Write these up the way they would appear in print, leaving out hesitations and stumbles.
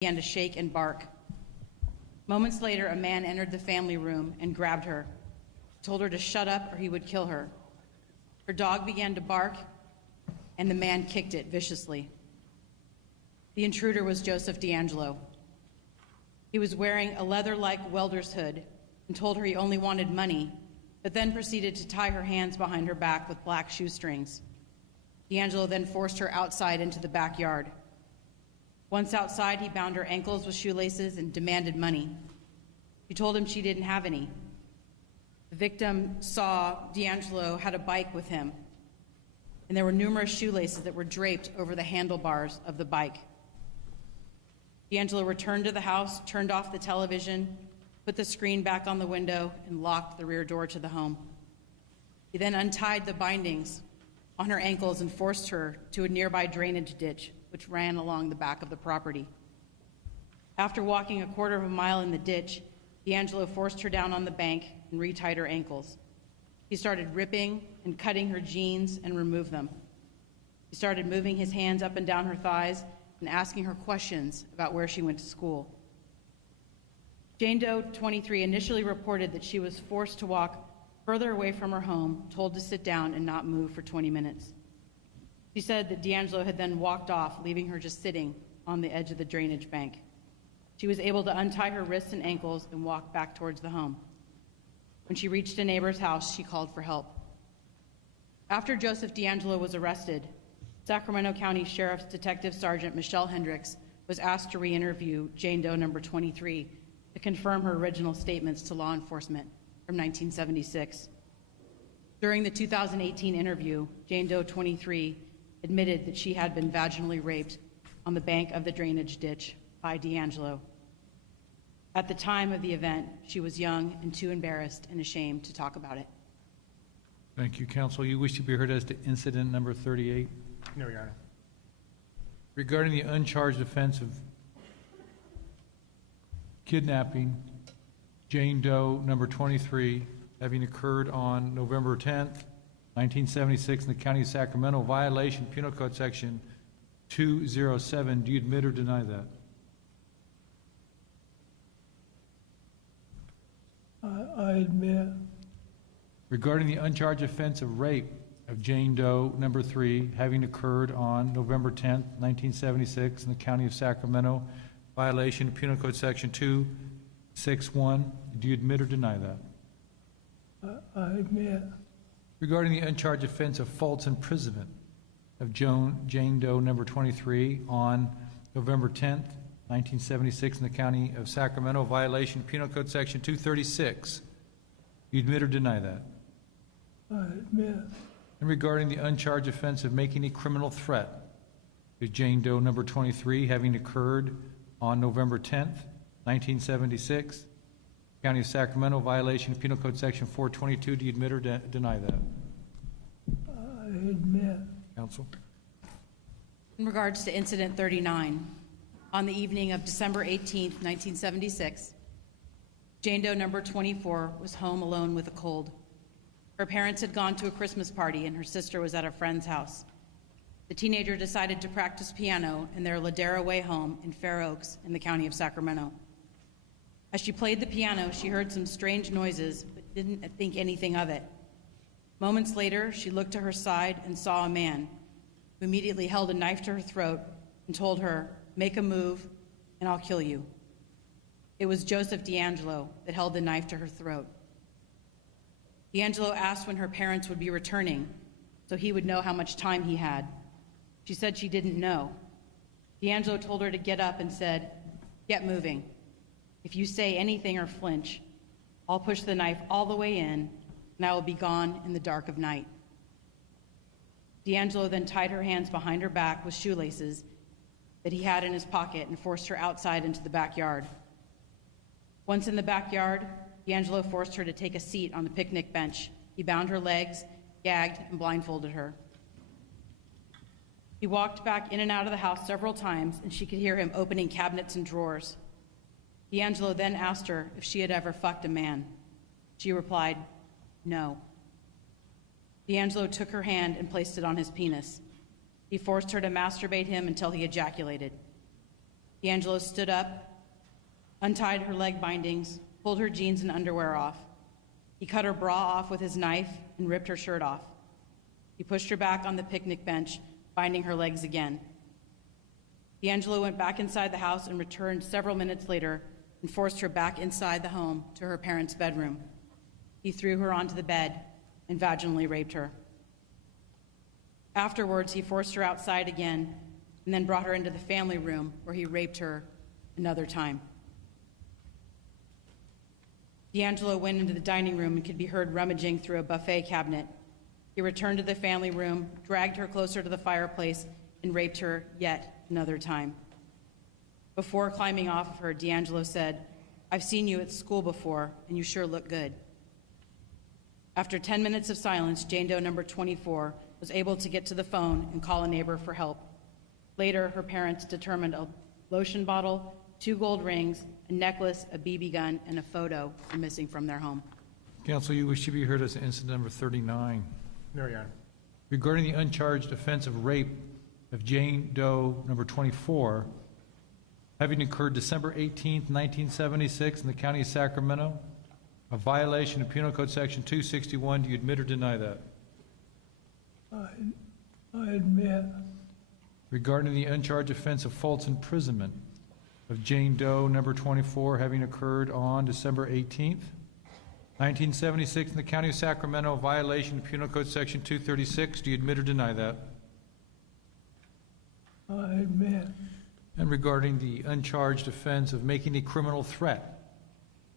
began to shake and bark. Moments later, a man entered the family room and grabbed her, told her to shut up or he would kill her. Her dog began to bark, and the man kicked it viciously. The intruder was Joseph DeAngelo. He was wearing a leather-like welder's hood and told her he only wanted money, but then proceeded to tie her hands behind her back with black shoestrings. DeAngelo then forced her outside into the backyard. Once outside, he bound her ankles with shoelaces and demanded money. She told him she didn't have any. The victim saw DeAngelo had a bike with him, and there were numerous shoelaces that were draped over the handlebars of the bike. DeAngelo returned to the house, turned off the television, put the screen back on the window, and locked the rear door to the home. He then untied the bindings on her ankles and forced her to a nearby drainage ditch, which ran along the back of the property. After walking a quarter of a mile in the ditch, DeAngelo forced her down on the bank and retied her ankles. He started ripping and cutting her jeans and removed them. He started moving his hands up and down her thighs and asking her questions about where she went to school. Jane Doe, 23, initially reported that she was forced to walk further away from her home, told to sit down and not move for 20 minutes. She said that DeAngelo had then walked off, leaving her just sitting on the edge of the drainage bank. She was able to untie her wrists and ankles and walk back towards the home. When she reached a neighbor's house, she called for help. After Joseph DeAngelo was arrested, Sacramento County Sheriff's Detective Sergeant Michelle Hendricks was asked to re-interview Jane Doe number 23 to confirm her original statements to law enforcement from 1976. During the 2018 interview, Jane Doe 23 admitted that she had been vaginally raped on the bank of the drainage ditch by DeAngelo. At the time of the event, she was young and too embarrassed and ashamed to talk about it. Thank you, counsel. You wish to be heard as to incident number 38? No, Your Honor. Regarding the uncharged offense of kidnapping Jane Doe number 23, having occurred on November 10th, 1976 in the County of Sacramento, violation Penal Code Section 207, do you admit or deny that? I admit. Regarding the uncharged offense of rape of Jane Doe number 3, having occurred on November 10th, 1976 in the County of Sacramento, violation of Penal Code Section 261, do you admit or deny that? I admit. Regarding the uncharged offense of false imprisonment of Jane Doe number 23 on November 10th, 1976 in the County of Sacramento, violation of Penal Code Section 236, you admit or deny that? I admit. And regarding the uncharged offense of making a criminal threat to Jane Doe number 23, having occurred on November 10th, 1976, County of Sacramento, violation of Penal Code Section 422, do you admit or deny that? I admit. Counsel? In regards to Incident 39, on the evening of December 18th, 1976, Jane Doe number 24 was home alone with a cold. Her parents had gone to a Christmas party and her sister was at a friend's house. The teenager decided to practice piano in their Ladera Way home in Fair Oaks in the County of Sacramento. As she played the piano, she heard some strange noises but didn't think anything of it. Moments later, she looked to her side and saw a man who immediately held a knife to her throat and told her, "Make a move and I'll kill you." It was Joseph DeAngelo that held the knife to her throat. DeAngelo asked when her parents would be returning so he would know how much time he had. She said she didn't know. DeAngelo told her to get up and said, "Get moving. If you say anything or flinch, I'll push the knife all the way in and I will be gone in the dark of night." DeAngelo then tied her hands behind her back with shoelaces that he had in his pocket and forced her outside into the backyard. Once in the backyard, DeAngelo forced her to take a seat on the picnic bench. He bound her legs, gagged, and blindfolded her. He walked back in and out of the house several times, and she could hear him opening cabinets and drawers. DeAngelo then asked her if she had ever fucked a man. She replied, "No." DeAngelo took her hand and placed it on his penis. He forced her to masturbate him until he ejaculated. DeAngelo stood up, untied her leg bindings, pulled her jeans and underwear off. He cut her bra off with his knife and ripped her shirt off. He pushed her back on the picnic bench, binding her legs again. DeAngelo went back inside the house and returned several minutes later and forced her back inside the home to her parents' bedroom. He threw her onto the bed and vaginally raped her. Afterwards, he forced her outside again and then brought her into the family room where he raped her another time. DeAngelo went into the dining room and could be heard rummaging through a buffet cabinet. He returned to the family room, dragged her closer to the fireplace, and raped her yet another time. Before climbing off of her, DeAngelo said, "I've seen you at school before, and you sure look good." After 10 minutes of silence, Jane Doe number 24 was able to get to the phone and call a neighbor for help. Later, her parents determined a lotion bottle, 2 gold rings, a necklace, a BB gun, and a photo were missing from their home. Counsel, you wish to be heard as to incident number 39. No, Your Honor. Regarding the uncharged offense of rape of Jane Doe number 24, having occurred December 18th, 1976 in the county of Sacramento, a violation of Penal Code Section 261, do you admit or deny that? I admit. Regarding the uncharged offense of false imprisonment of Jane Doe number 24, having occurred on December 18th, 1976 in the county of Sacramento, a violation of Penal Code Section 236, do you admit or deny that? I admit. And regarding the uncharged offense of making a criminal threat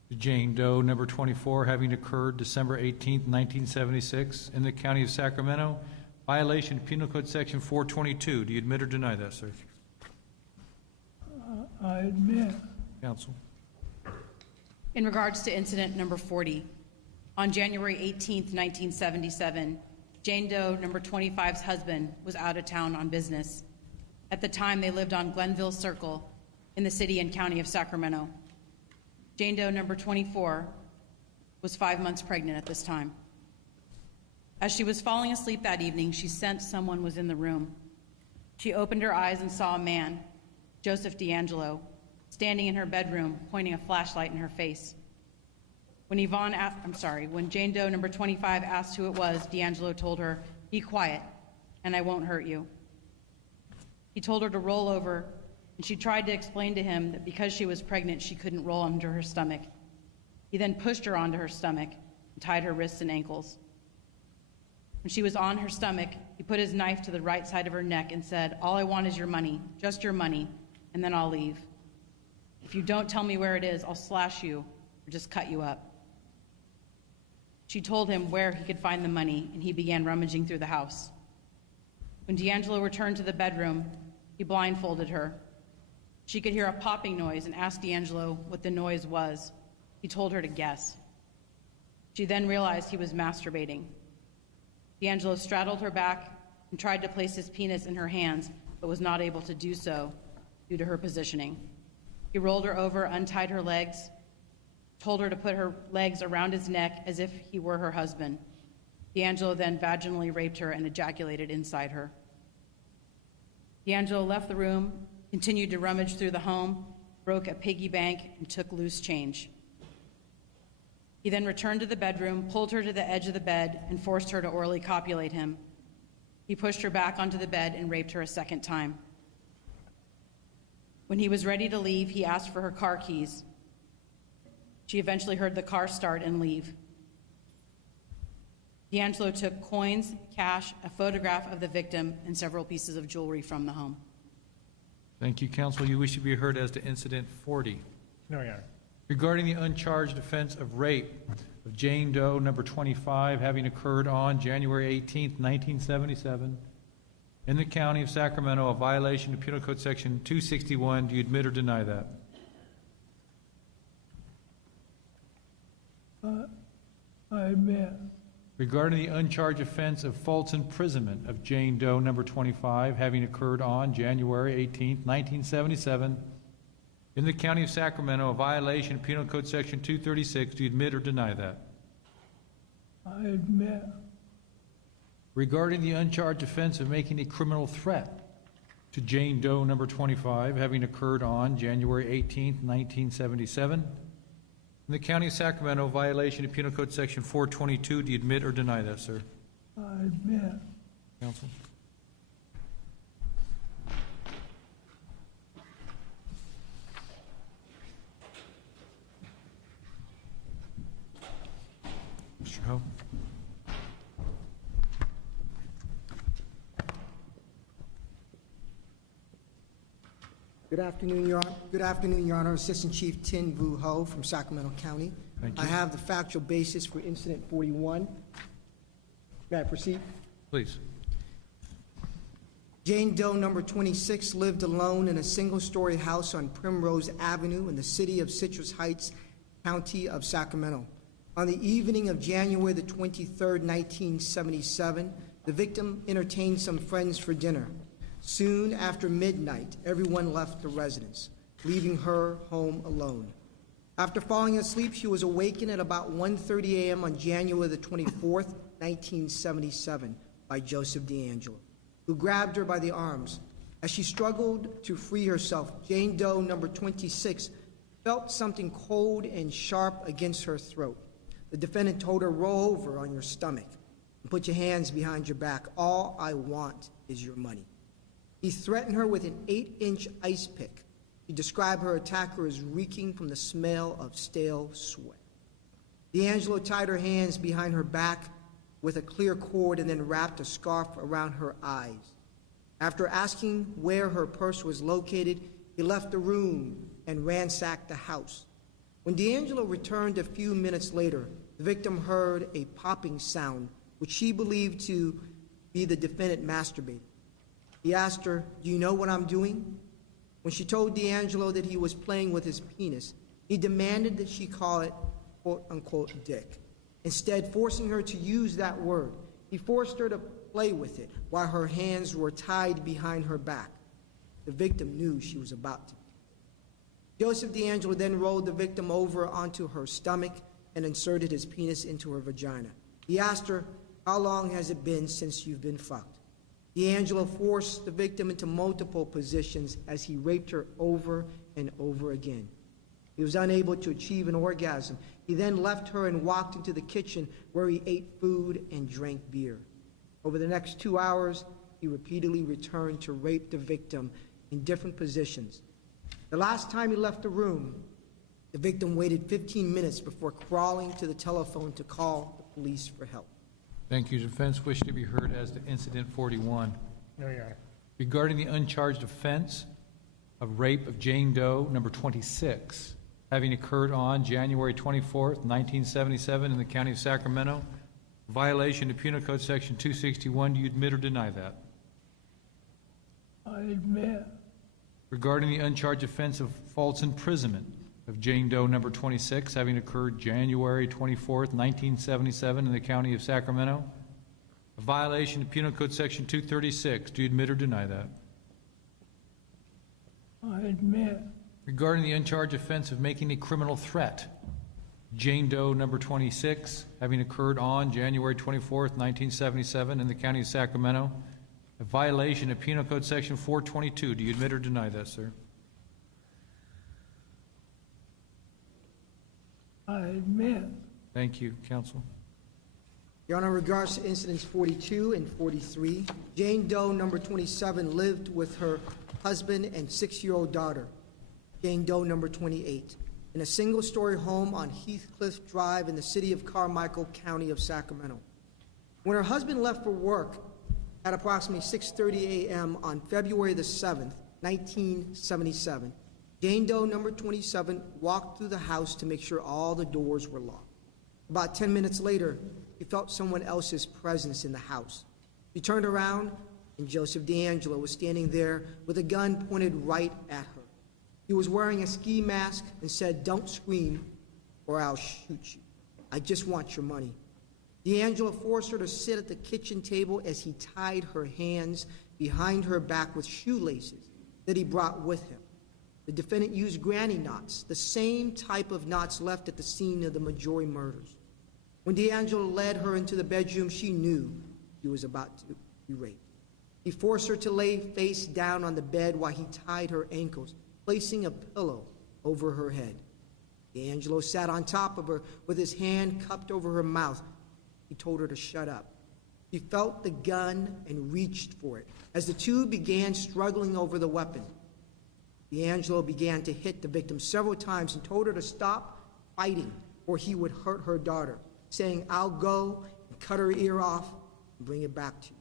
to Jane Doe number 24, having occurred December 18th, 1976 in the county of Sacramento, violation of Penal Code Section 422, do you admit or deny that, sir? I admit. Counsel. In regards to incident number 40, on January 18th, 1977, Jane Doe number 25's husband was out of town on business. At the time, they lived on Glenville Circle in the city and county of Sacramento. Jane Doe number 24 was 5 months pregnant at this time. As she was falling asleep that evening, she sensed someone was in the room. She opened her eyes and saw a man, Joseph DeAngelo, standing in her bedroom, pointing a flashlight in her face. When Jane Doe number 25 asked who it was, DeAngelo told her, "Be quiet, and I won't hurt you." He told her to roll over, and she tried to explain to him that because she was pregnant, she couldn't roll onto her stomach. He then pushed her onto her stomach and tied her wrists and ankles. When she was on her stomach, he put his knife to the right side of her neck and said, "All I want is your money, just your money, and then I'll leave. If you don't tell me where it is, I'll slash you or just cut you up." She told him where he could find the money, and he began rummaging through the house. When DeAngelo returned to the bedroom, he blindfolded her. She could hear a popping noise and asked DeAngelo what the noise was. He told her to guess. She then realized he was masturbating. DeAngelo straddled her back and tried to place his penis in her hands, but was not able to do so due to her positioning. He rolled her over, untied her legs, told her to put her legs around his neck as if he were her husband. DeAngelo then vaginally raped her and ejaculated inside her. DeAngelo left the room, continued to rummage through the home, broke a piggy bank, and took loose change. He then returned to the bedroom, pulled her to the edge of the bed, and forced her to orally copulate him. He pushed her back onto the bed and raped her a second time. When he was ready to leave, he asked for her car keys. She eventually heard the car start and leave. DeAngelo took coins, cash, a photograph of the victim, and several pieces of jewelry from the home. Thank you, counsel. You wish to be heard as to incident 40. No, Your Honor. Regarding the uncharged offense of rape of Jane Doe number 25, having occurred on January 18th, 1977 in the county of Sacramento, a violation of Penal Code Section 261, do you admit or deny that? I admit. Regarding the uncharged offense of false imprisonment of Jane Doe number 25, having occurred on January 18th, 1977 in the county of Sacramento, a violation of Penal Code Section 236, do you admit or deny that? I admit. Regarding the uncharged offense of making a criminal threat to Jane Doe, number 25, having occurred on January 18th, 1977, in the County of Sacramento, violation of Penal Code Section 422. Do you admit or deny that, sir? I admit. Counsel? Mr. Ho? Good afternoon, Your Honor. Good afternoon, Your Honor. Assistant Chief Tin Vu Ho from Sacramento County. Thank you. I have the factual basis for Incident 41. May I proceed? Please. Jane Doe, number 26, lived alone in a single-story house on Primrose Avenue in the city of Citrus Heights, County of Sacramento. On the evening of January the 23rd, 1977, the victim entertained some friends for dinner. Soon after midnight, everyone left the residence, leaving her home alone. After falling asleep, she was awakened at about 1:30 a.m. on January the 24th, 1977, by Joseph DeAngelo, who grabbed her by the arms. As she struggled to free herself, Jane Doe, number 26, felt something cold and sharp against her throat. The defendant told her, "Roll over on your stomach and put your hands behind your back. All I want is your money." He threatened her with an 8-inch ice pick. He described her attacker as reeking from the smell of stale sweat. DeAngelo tied her hands behind her back with a clear cord and then wrapped a scarf around her eyes. After asking where her purse was located, he left the room and ransacked the house. When DeAngelo returned a few minutes later, the victim heard a popping sound, which she believed to be the defendant masturbating. He asked her, "Do you know what I'm doing?" When she told DeAngelo that he was playing with his penis, he demanded that she call it, quote-unquote, dick. Instead, forcing her to use that word, he forced her to play with it while her hands were tied behind her back. The victim knew she was about to. Joseph DeAngelo then rolled the victim over onto her stomach and inserted his penis into her vagina. He asked her, "How long has it been since you've been fucked?" DeAngelo forced the victim into multiple positions as he raped her over and over again. He was unable to achieve an orgasm. He then left her and walked into the kitchen where he ate food and drank beer. Over the next 2 hours, he repeatedly returned to rape the victim in different positions. The last time he left the room, the victim waited 15 minutes before crawling to the telephone to call the police for help. Thank you. Defense wish to be heard as to Incident 41. No, Your Honor. Regarding the uncharged offense of rape of Jane Doe, number 26, having occurred on January 24th, 1977 in the County of Sacramento, violation of Penal Code Section 261, do you admit or deny that? I admit. Regarding the uncharged offense of false imprisonment of Jane Doe, number 26, having occurred January 24th, 1977 in the County of Sacramento, a violation of Penal Code Section 236, do you admit or deny that? I admit. Regarding the uncharged offense of making a criminal threat, Jane Doe, number 26, having occurred on January 24th, 1977 in the County of Sacramento, a violation of Penal Code Section 422, do you admit or deny that, sir? I admit. Thank you, counsel. Your Honor, in regards to incidents 42 and 43, Jane Doe, number 27, lived with her husband and 6-year-old daughter, Jane Doe, number 28, in a single-story home on Heathcliff Drive in the city of Carmichael, County of Sacramento. When her husband left for work at approximately 6:30 a.m. on February the 7th, 1977, Jane Doe, number 27, walked through the house to make sure all the doors were locked. About 10 minutes later, he felt someone else's presence in the house. He turned around, and Joseph DeAngelo was standing there with a gun pointed right at her. He was wearing a ski mask and said, "Don't scream or I'll shoot you. I just want your money." DeAngelo forced her to sit at the kitchen table as he tied her hands behind her back with shoelaces that he brought with him. The defendant used granny knots, the same type of knots left at the scene of the Majori murders. When DeAngelo led her into the bedroom, she knew she was about to be raped. He forced her to lay face down on the bed while he tied her ankles, placing a pillow over her head. DeAngelo sat on top of her with his hand cupped over her mouth. He told her to shut up. She felt the gun and reached for it as the two began struggling over the weapon. DeAngelo began to hit the victim several times and told her to stop fighting or he would hurt her daughter, saying, "I'll go and cut her ear off and bring it back to you."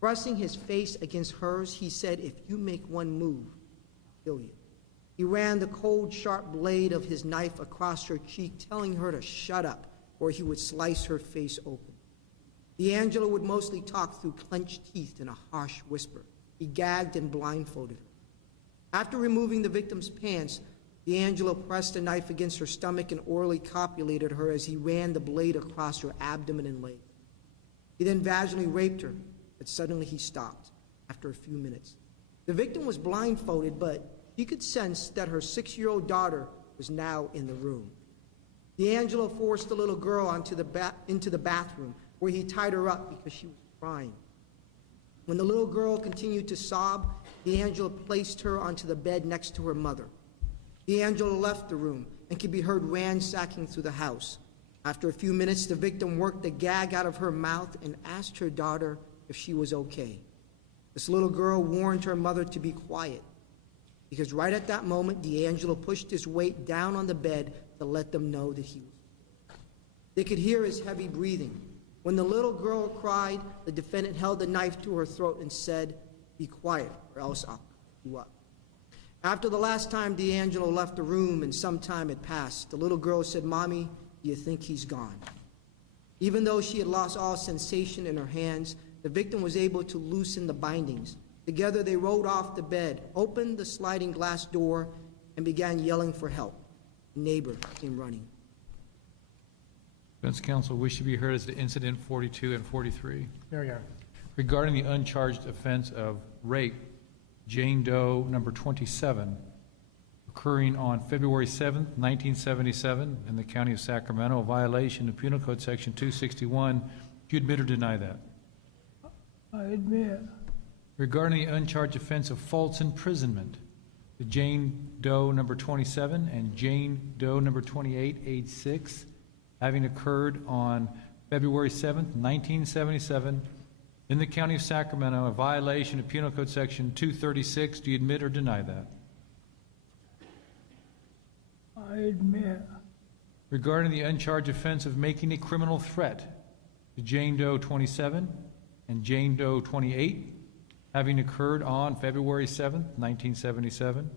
Pressing his face against hers, he said, "If you make one move, I'll kill you." He ran the cold, sharp blade of his knife across her cheek, telling her to shut up, or he would slice her face open. DeAngelo would mostly talk through clenched teeth and a harsh whisper. He gagged and blindfolded her. After removing the victim's pants, DeAngelo pressed a knife against her stomach and orally copulated her as he ran the blade across her abdomen and leg. He then vaginally raped her, but suddenly he stopped after a few minutes. The victim was blindfolded, but she could sense that her 6-year-old daughter was now in the room. DeAngelo forced the little girl into the bathroom, where he tied her up because she was crying. When the little girl continued to sob, DeAngelo placed her onto the bed next to her mother. DeAngelo left the room and could be heard ransacking through the house. After a few minutes, the victim worked the gag out of her mouth and asked her daughter if she was okay. This little girl warned her mother to be quiet, because right at that moment, DeAngelo pushed his weight down on the bed to let them know that he was. They could hear his heavy breathing. When the little girl cried, the defendant held the knife to her throat and said, "Be quiet, or else I'll cut you up." After the last time DeAngelo left the room and some time had passed, the little girl said, "Mommy, do you think he's gone?" Even though she had lost all sensation in her hands, the victim was able to loosen the bindings. Together they rolled off the bed, opened the sliding glass door, and began yelling for help. A neighbor came running. Defense counsel wish to be heard as to incident 42 and 43. Here we are. Regarding the uncharged offense of rape, Jane Doe, number 27, occurring on February 7th, 1977, in the county of Sacramento, a violation of Penal Code Section 261. Do you admit or deny that? I admit. Regarding the uncharged offense of false imprisonment, the Jane Doe, number 27, and Jane Doe, number 28, age 6, having occurred on February 7th, 1977, in the county of Sacramento, a violation of Penal Code Section 236. Do you admit or deny that? I admit. Regarding the uncharged offense of making a criminal threat to Jane Doe 27 and Jane Doe 28, having occurred on February 7th, 1977. Did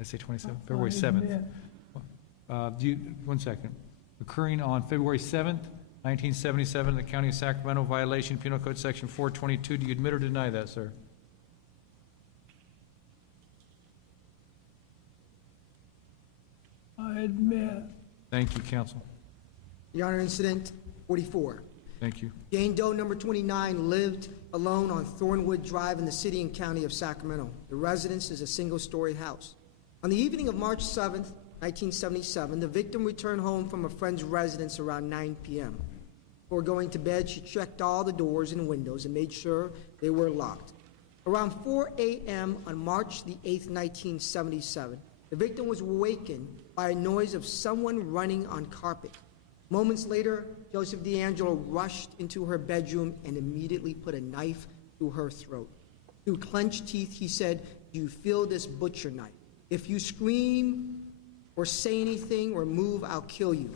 I say 27? February 7th. One second. Occurring on February 7th, 1977, in the county of Sacramento, violation Penal Code Section 422. Do you admit or deny that, sir? I admit. Thank you, counsel. Your Honor, incident 44. Thank you. Jane Doe, number 29, lived alone on Thornwood Drive in the city and county of Sacramento. The residence is a single-story house. On the evening of March 7th, 1977, the victim returned home from a friend's residence around 9 p.m. Before going to bed, she checked all the doors and windows and made sure they were locked. Around 4 a.m. on March the 8th, 1977, the victim was awakened by a noise of someone running on carpet. Moments later, Joseph DeAngelo rushed into her bedroom and immediately put a knife through her throat. Through clenched teeth, he said, "Do you feel this butcher knife? If you scream or say anything or move, I'll kill you."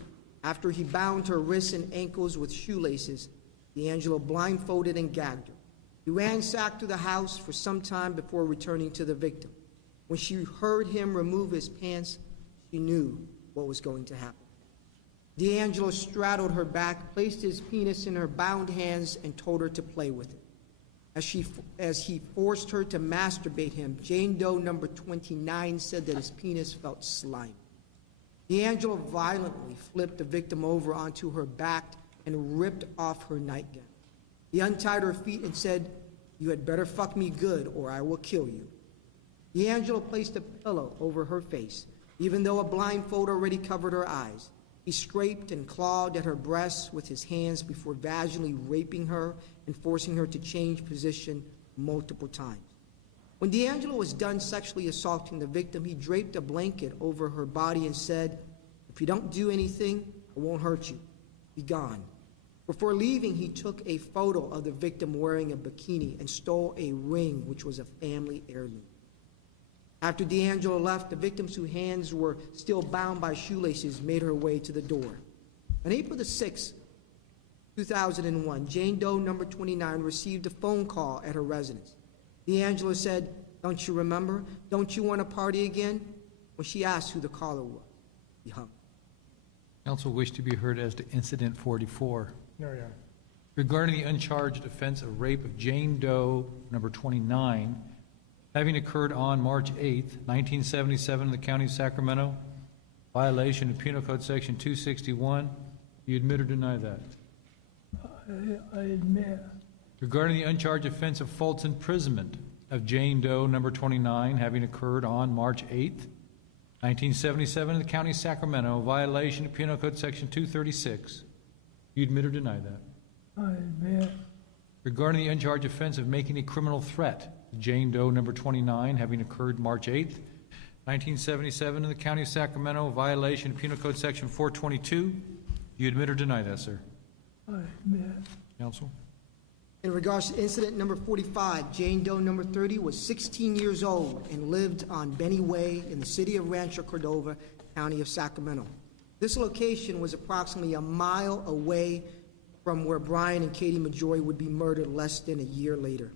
After he bound her wrists and ankles with shoelaces, DeAngelo blindfolded and gagged her. He ransacked through the house for some time before returning to the victim. When she heard him remove his pants, she knew what was going to happen. DeAngelo straddled her back, placed his penis in her bound hands, and told her to play with it. As he forced her to masturbate him, Jane Doe, number 29, said that his penis felt slimy. DeAngelo violently flipped the victim over onto her back and ripped off her nightgown. He untied her feet and said, "You had better fuck me good or I will kill you." DeAngelo placed a pillow over her face, even though a blindfold already covered her eyes. He scraped and clawed at her breasts with his hands before vaginally raping her and forcing her to change position multiple times. When DeAngelo was done sexually assaulting the victim, he draped a blanket over her body and said, "If you don't do anything, I won't hurt you. Be gone." Before leaving, he took a photo of the victim wearing a bikini and stole a ring, which was a family heirloom. After DeAngelo left, the victims whose hands were still bound by shoelaces made her way to the door. On April the 6th, 2001, Jane Doe number 29 received a phone call at her residence. DeAngelo said, "Don't you remember? Don't you want to party again?" When she asked who the caller was, he hung. Counsel wish to be heard as to incident 44. No, Your Honor. Regarding the uncharged offense of rape of Jane Doe number 29, having occurred on March 8th, 1977 in the County of Sacramento, violation of Penal Code Section 261, you admit or deny that? I admit. Regarding the uncharged offense of false imprisonment of Jane Doe number 29, having occurred on March 8th, 1977 in the County of Sacramento, violation of Penal Code Section 236, you admit or deny that? I admit. Regarding the uncharged offense of making a criminal threat, Jane Doe number 29, having occurred March 8th, 1977 in the County of Sacramento, violation of Penal Code Section 422, you admit or deny that, sir? I admit. Counsel? In regards to incident number 45, Jane Doe number 30 was 16 years old and lived on Benny Way in the city of Rancho Cordova, County of Sacramento. This location was approximately a mile away from where Brian and Katie Majori would be murdered less than a year later.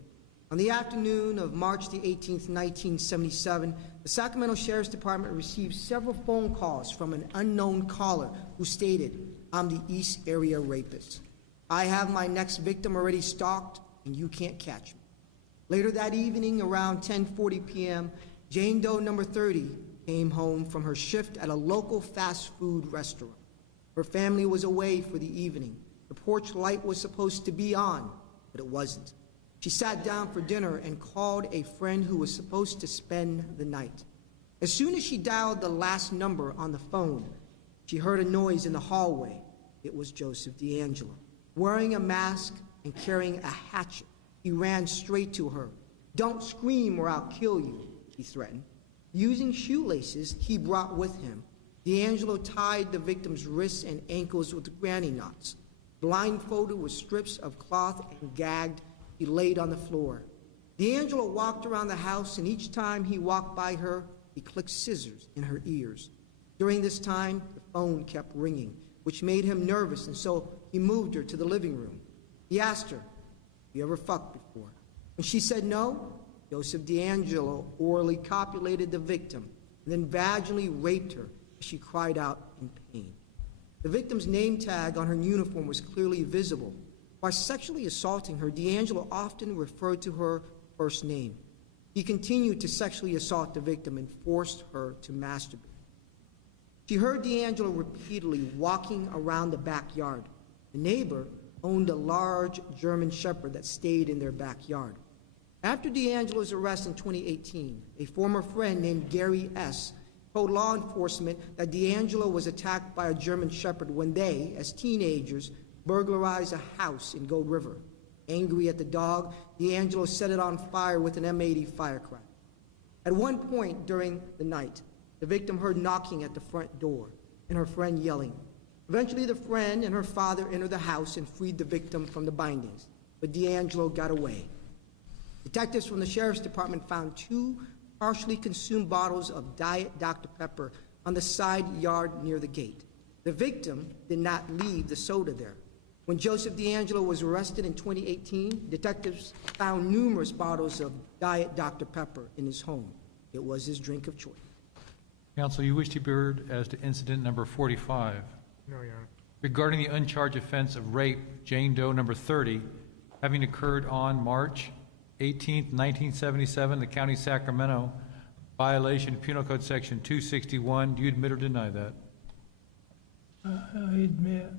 On the afternoon of March the 18th, 1977, the Sacramento Sheriff's Department received several phone calls from an unknown caller who stated, "I'm the East Area Rapist. I have my next victim already stalked, and you can't catch me." Later that evening, around 10:40 p.m., Jane Doe number 30 came home from her shift at a local fast food restaurant. Her family was away for the evening. The porch light was supposed to be on, but it wasn't. She sat down for dinner and called a friend who was supposed to spend the night. As soon as she dialed the last number on the phone, she heard a noise in the hallway. It was Joseph DeAngelo. Wearing a mask and carrying a hatchet, he ran straight to her. "Don't scream or I'll kill you," he threatened. Using shoelaces he brought with him, DeAngelo tied the victim's wrists and ankles with granny knots. Blindfolded with strips of cloth and gagged, he laid on the floor. DeAngelo walked around the house, and each time he walked by her, he clicked scissors in her ears. During this time, the phone kept ringing, which made him nervous, and so he moved her to the living room. He asked her, "You ever fucked before?" When she said no, Joseph DeAngelo orally copulated the victim and then vaginally raped her as she cried out in pain. The victim's name tag on her uniform was clearly visible. While sexually assaulting her, DeAngelo often referred to her first name. He continued to sexually assault the victim and forced her to masturbate. She heard DeAngelo repeatedly walking around the backyard. The neighbor owned a large German Shepherd that stayed in their backyard. After DeAngelo's arrest in 2018, a former friend named Gary S. told law enforcement that DeAngelo was attacked by a German Shepherd when they, as teenagers, burglarized a house in Gold River. Angry at the dog, DeAngelo set it on fire with an M80 firecracker. At one point during the night, the victim heard knocking at the front door and her friend yelling. Eventually, the friend and her father entered the house and freed the victim from the bindings, but DeAngelo got away. Detectives from the Sheriff's Department found 2 partially consumed bottles of Diet Dr. Pepper on the side yard near the gate. The victim did not leave the soda there. When Joseph DeAngelo was arrested in 2018, detectives found numerous bottles of Diet Dr. Pepper in his home. It was his drink of choice. Counsel, you wish to be heard as to incident number 45. No, Your Honor. Regarding the uncharged offense of rape, Jane Doe number 30, having occurred on March 18th, 1977, the County of Sacramento, violation of Penal Code Section 261, do you admit or deny that? I admit.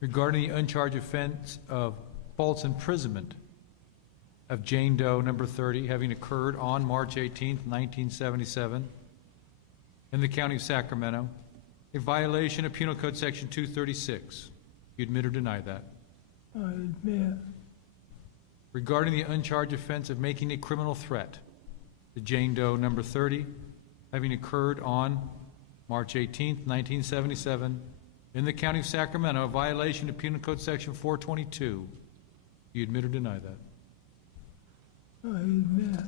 Regarding the uncharged offense of false imprisonment of Jane Doe number 30, having occurred on March 18th, 1977, in the County of Sacramento, a violation of Penal Code Section 236. You admit or deny that? I admit. Regarding the uncharged offense of making a criminal threat to Jane Doe number 30, having occurred on March 18, 1977, in the County of Sacramento, a violation of Penal Code Section 422. You admit or deny that? I admit.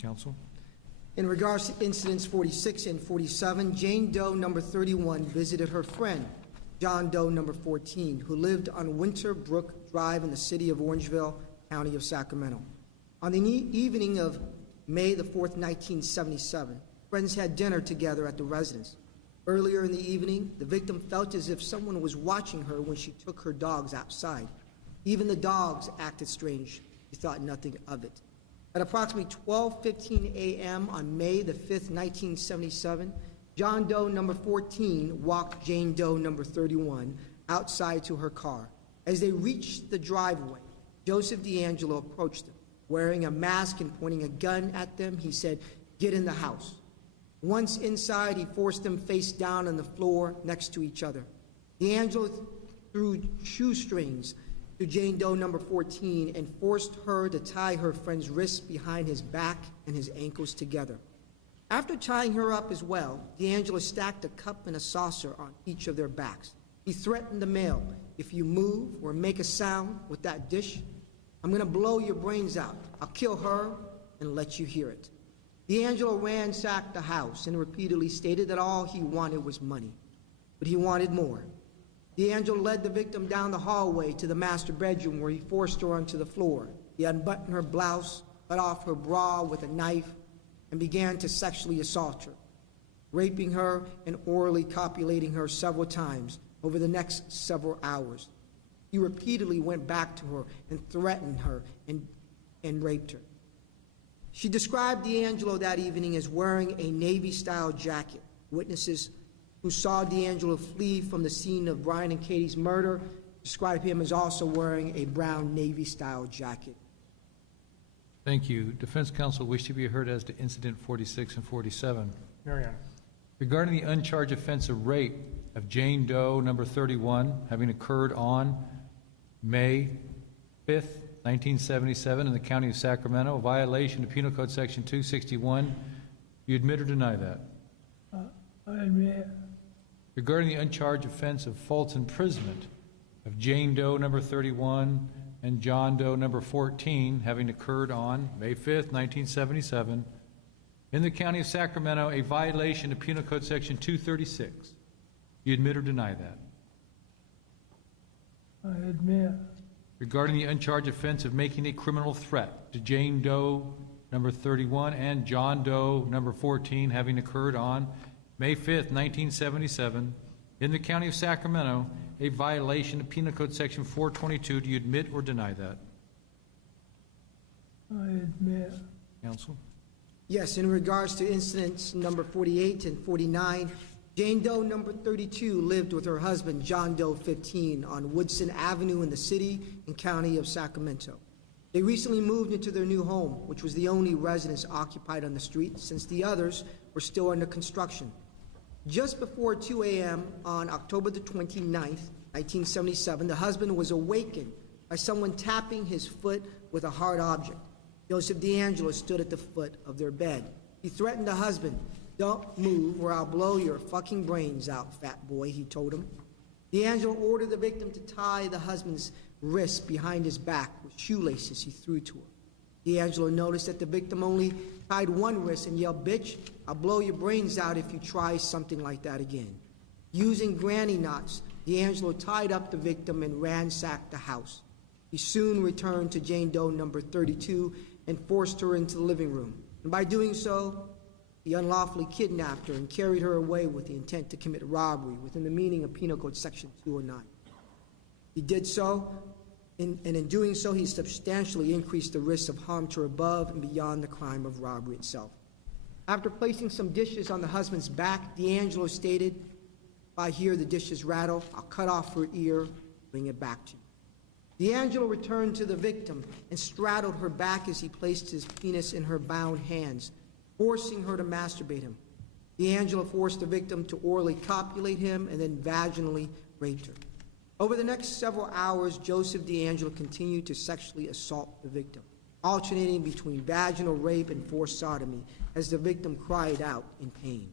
Counsel? In regards to incidents 46 and 47, Jane Doe number 31 visited her friend, John Doe number 14, who lived on Winter Brook Drive in the city of Orangeville, County of Sacramento. On the evening of May the 4th, 1977, friends had dinner together at the residence. Earlier in the evening, the victim felt as if someone was watching her when she took her dogs outside. Even the dogs acted strange. She thought nothing of it. At approximately 12:15 a.m. on May the 5th, 1977, John Doe number 14 walked Jane Doe number 31 outside to her car. As they reached the driveway, Joseph DeAngelo approached them. Wearing a mask and pointing a gun at them, he said, "Get in the house." Once inside, he forced them face down on the floor next to each other. DeAngelo threw shoestrings to Jane Doe number 14 and forced her to tie her friend's wrists behind his back and his ankles together. After tying her up as well, DeAngelo stacked a cup and a saucer on each of their backs. He threatened the male, "If you move or make a sound with that dish, I'm going to blow your brains out. I'll kill her and let you hear it." DeAngelo ransacked the house and repeatedly stated that all he wanted was money, but he wanted more. DeAngelo led the victim down the hallway to the master bedroom where he forced her onto the floor. He unbuttoned her blouse, cut off her bra with a knife, and began to sexually assault her, raping her and orally copulating her several times over the next several hours. He repeatedly went back to her and threatened her and raped her. She described DeAngelo that evening as wearing a Navy-style jacket. Witnesses who saw DeAngelo flee from the scene of Brian and Katie's murder described him as also wearing a brown Navy-style jacket. Thank you. Defense counsel wish to be heard as to incident 46 and 47. Mariana. Regarding the uncharged offense of rape of Jane Doe number 31, having occurred on May 5th, 1977 in the County of Sacramento, a violation of Penal Code Section 261, you admit or deny that? I admit. Regarding the uncharged offense of false imprisonment of Jane Doe number 31 and John Doe number 14, having occurred on May 5th, 1977, in the County of Sacramento, a violation of Penal Code Section 236, you admit or deny that? I admit. Regarding the uncharged offense of making a criminal threat to Jane Doe number 31 and John Doe number 14, having occurred on May 5th, 1977, in the County of Sacramento, a violation of Penal Code Section 422, do you admit or deny that? I admit. Counsel? Yes, in regards to incidents number 48 and 49, Jane Doe number 32 lived with her husband, John Doe 15, on Woodson Avenue in the city and county of Sacramento. They recently moved into their new home, which was the only residence occupied on the street since the others were still under construction. Just before 2 a.m. on October the 29th, 1977, the husband was awakened by someone tapping his foot with a hard object. Joseph DeAngelo stood at the foot of their bed. He threatened the husband, "Don't move or I'll blow your fucking brains out, fat boy," he told him. DeAngelo ordered the victim to tie the husband's wrists behind his back with shoelaces he threw to her. DeAngelo noticed that the victim only tied one wrist and yelled, "Bitch, I'll blow your brains out if you try something like that again." Using granny knots, DeAngelo tied up the victim and ransacked the house. He soon returned to Jane Doe number 32 and forced her into the living room. And by doing so, he unlawfully kidnapped her and carried her away with the intent to commit robbery within the meaning of Penal Code Section 209. He did so, and in doing so, he substantially increased the risk of harm to her above and beyond the crime of robbery itself. After placing some dishes on the husband's back, DeAngelo stated, "If I hear the dishes rattle, I'll cut off her ear, bring it back to you." DeAngelo returned to the victim and straddled her back as he placed his penis in her bound hands, forcing her to masturbate him. DeAngelo forced the victim to orally copulate him and then vaginally raped her. Over the next several hours, Joseph DeAngelo continued to sexually assault the victim, alternating between vaginal rape and forced sodomy as the victim cried out in pain.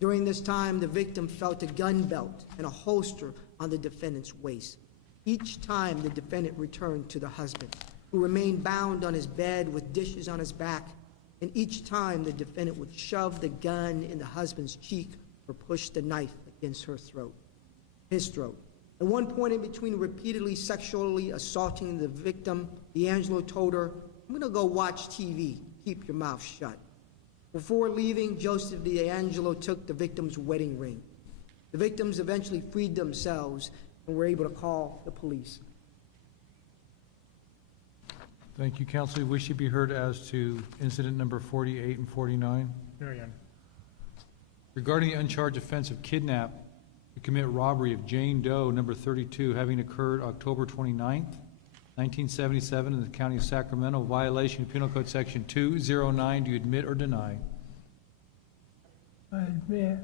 During this time, the victim felt a gun belt and a holster on the defendant's waist. Each time, the defendant returned to the husband, who remained bound on his bed with dishes on his back, and each time the defendant would shove the gun in the husband's cheek or push the knife against his throat. At one point in between repeatedly sexually assaulting the victim, DeAngelo told her, "I'm going to go watch TV. Keep your mouth shut." Before leaving, Joseph DeAngelo took the victim's wedding ring. The victims eventually freed themselves and were able to call the police. Thank you, counsel. We wish to be heard as to incident number 48 and 49. Marion. Regarding the uncharged offense of kidnap to commit robbery of Jane Doe, number 32, having occurred October 29th, 1977 in the county of Sacramento, violation of Penal Code Section 209, do you admit or deny? I admit.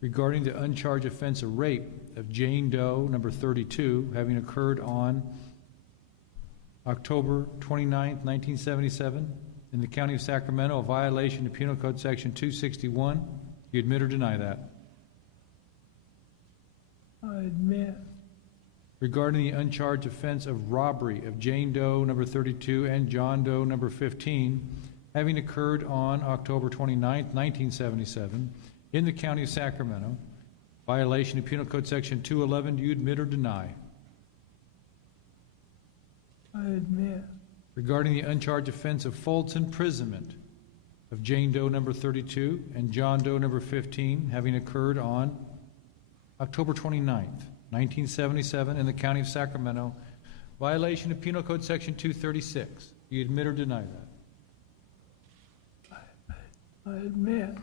Regarding the uncharged offense of rape of Jane Doe, number 32, having occurred on October 29th, 1977 in the county of Sacramento, a violation of Penal Code Section 261, do you admit or deny that? I admit. Regarding the uncharged offense of robbery of Jane Doe, number 32, and John Doe, number 15, having occurred on October 29th, 1977, in the county of Sacramento, violation of Penal Code Section 211, do you admit or deny? I admit. Regarding the uncharged offense of false imprisonment of Jane Doe, number 32, and John Doe, number 15, having occurred on October 29th, 1977, in the county of Sacramento, violation of Penal Code Section 236. Do you admit or deny that? I admit.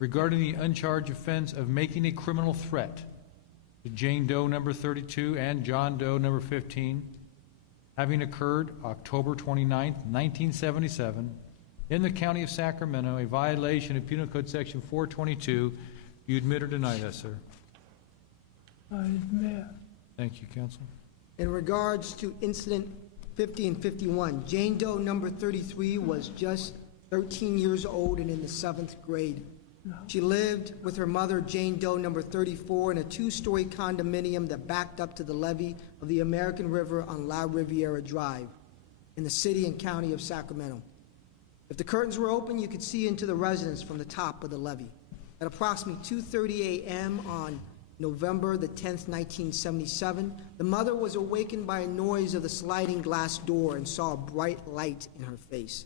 Regarding the uncharged offense of making a criminal threat to Jane Doe, number 32, and John Doe, number 15, having occurred October 29th, 1977, in the county of Sacramento, a violation of Penal Code Section 422. Do you admit or deny that, sir? I admit. Thank you, counsel. In regards to incident 50 and 51, Jane Doe, number 33, was just 13 years old and in the 7th grade. She lived with her mother, Jane Doe, number 34, in a 2-story condominium that backed up to the levee of the American River on La Riviera Drive in the city and county of Sacramento. If the curtains were open, you could see into the residence from the top of the levee. At approximately 2:30 a.m. on November the 10th, 1977, the mother was awakened by a noise of the sliding glass door and saw a bright light in her face.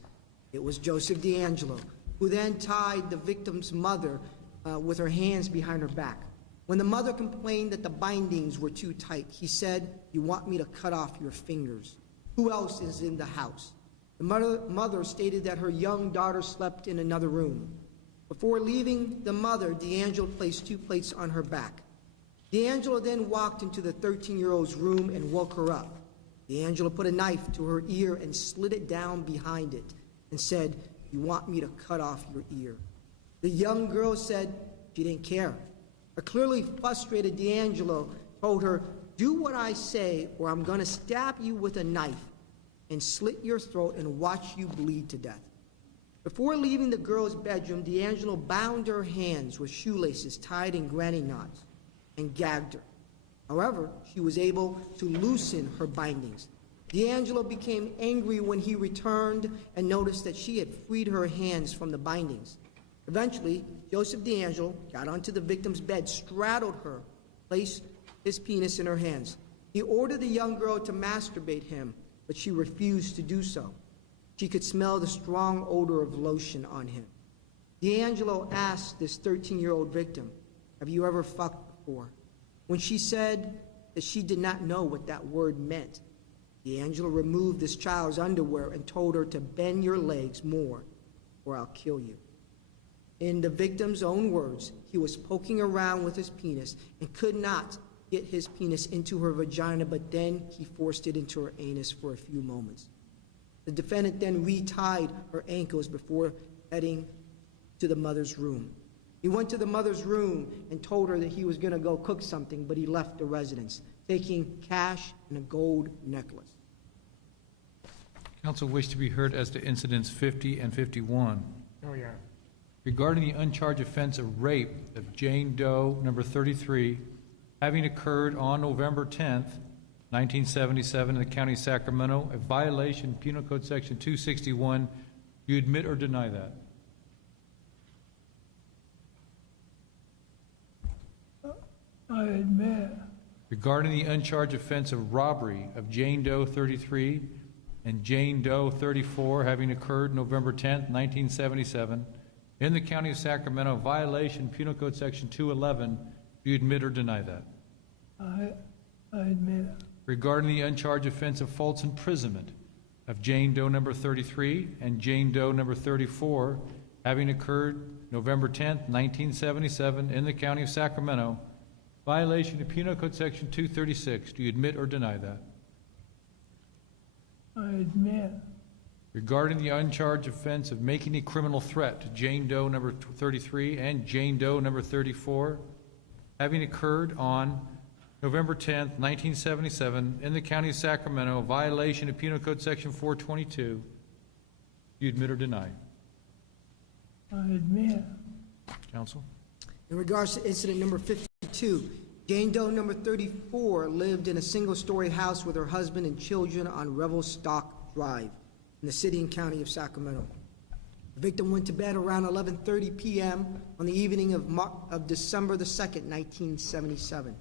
It was Joseph DeAngelo, who then tied the victim's mother with her hands behind her back. When the mother complained that the bindings were too tight, he said, "You want me to cut off your fingers? Who else is in the house?" The mother stated that her young daughter slept in another room. Before leaving the mother, DeAngelo placed 2 plates on her back. DeAngelo then walked into the 13-year-old's room and woke her up. DeAngelo put a knife to her ear and slid it down behind it and said, "You want me to cut off your ear?" The young girl said she didn't care. A clearly frustrated DeAngelo told her, "Do what I say or I'm going to stab you with a knife and slit your throat and watch you bleed to death." Before leaving the girl's bedroom, DeAngelo bound her hands with shoelaces tied in granny knots and gagged her. However, she was able to loosen her bindings. DeAngelo became angry when he returned and noticed that she had freed her hands from the bindings. Eventually, Joseph DeAngelo got onto the victim's bed, straddled her, placed his penis in her hands. He ordered the young girl to masturbate him, but she refused to do so. She could smell the strong odor of lotion on him. DeAngelo asked this 13-year-old victim, "Have you ever fucked before?" When she said that she did not know what that word meant, DeAngelo removed this child's underwear and told her to bend your legs more or I'll kill you. In the victim's own words, he was poking around with his penis and could not get his penis into her vagina, but then he forced it into her anus for a few moments. The defendant then retied her ankles before heading to the mother's room. He went to the mother's room and told her that he was going to go cook something, but he left the residence, taking cash and a gold necklace. Council wish to be heard as to incidents 50 and 51. No, Your Honor. Regarding the uncharged offense of rape of Jane Doe, number 33, having occurred on November 10th, 1977 in the County of Sacramento, a violation of Penal Code Section 261, do you admit or deny that? I admit. Regarding the uncharged offense of robbery of Jane Doe 33 and Jane Doe 34, having occurred November 10th, 1977, in the County of Sacramento, violation Penal Code Section 211, do you admit or deny that? I admit. Regarding the uncharged offense of false imprisonment of Jane Doe number 33 and Jane Doe number 34, having occurred November 10th, 1977, in the County of Sacramento, violation of Penal Code Section 236, do you admit or deny that? I admit. Regarding the uncharged offense of making a criminal threat to Jane Doe number 33 and Jane Doe number 34, having occurred on November 10th, 1977, in the County of Sacramento, violation of Penal Code Section 422, do you admit or deny? I admit. Counsel? In regards to incident number 52, Jane Doe number 34 lived in a single-story house with her husband and children on Revelstock Drive in the city and county of Sacramento. The victim went to bed around 11:30 p.m. on the evening of December the 2nd, 1977.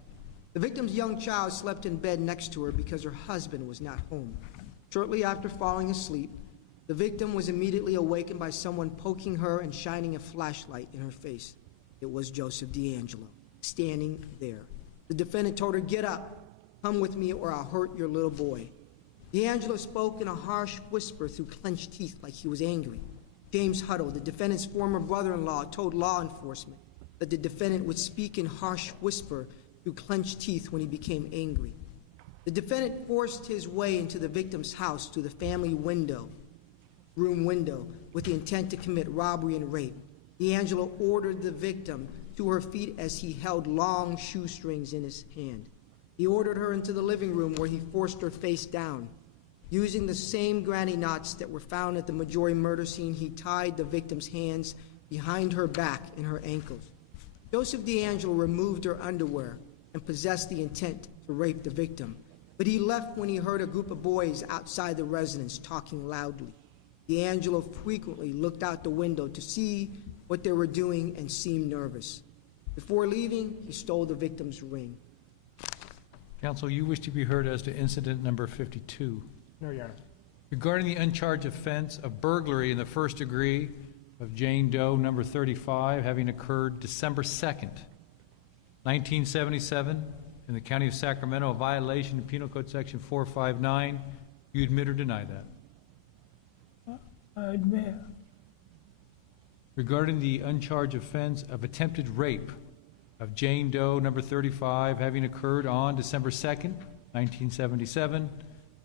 The victim's young child slept in bed next to her because her husband was not home. Shortly after falling asleep, the victim was immediately awakened by someone poking her and shining a flashlight in her face. It was Joseph DeAngelo, standing there. The defendant told her, "Get up, come with me or I'll hurt your little boy." DeAngelo spoke in a harsh whisper through clenched teeth like he was angry. James Huddle, the defendant's former brother-in-law, told law enforcement that the defendant would speak in harsh whisper through clenched teeth when he became angry. The defendant forced his way into the victim's house through the family room window, with the intent to commit robbery and rape. DeAngelo ordered the victim to her feet as he held long shoestrings in his hand. He ordered her into the living room where he forced her face down. Using the same granny knots that were found at the Majori murder scene, he tied the victim's hands behind her back and her ankles. Joseph DeAngelo removed her underwear and possessed the intent to rape the victim, but he left when he heard a group of boys outside the residence talking loudly. DeAngelo frequently looked out the window to see what they were doing and seemed nervous. Before leaving, he stole the victim's ring. Counsel, you wish to be heard as to incident number 52. No, Your Honor. Regarding the uncharged offense of burglary in the first degree of Jane Doe number 35, having occurred December 2nd, 1977, in the County of Sacramento, a violation of Penal Code Section 459, you admit or deny that? I admit. Regarding the uncharged offense of attempted rape of Jane Doe number 35, having occurred on December 2nd, 1977,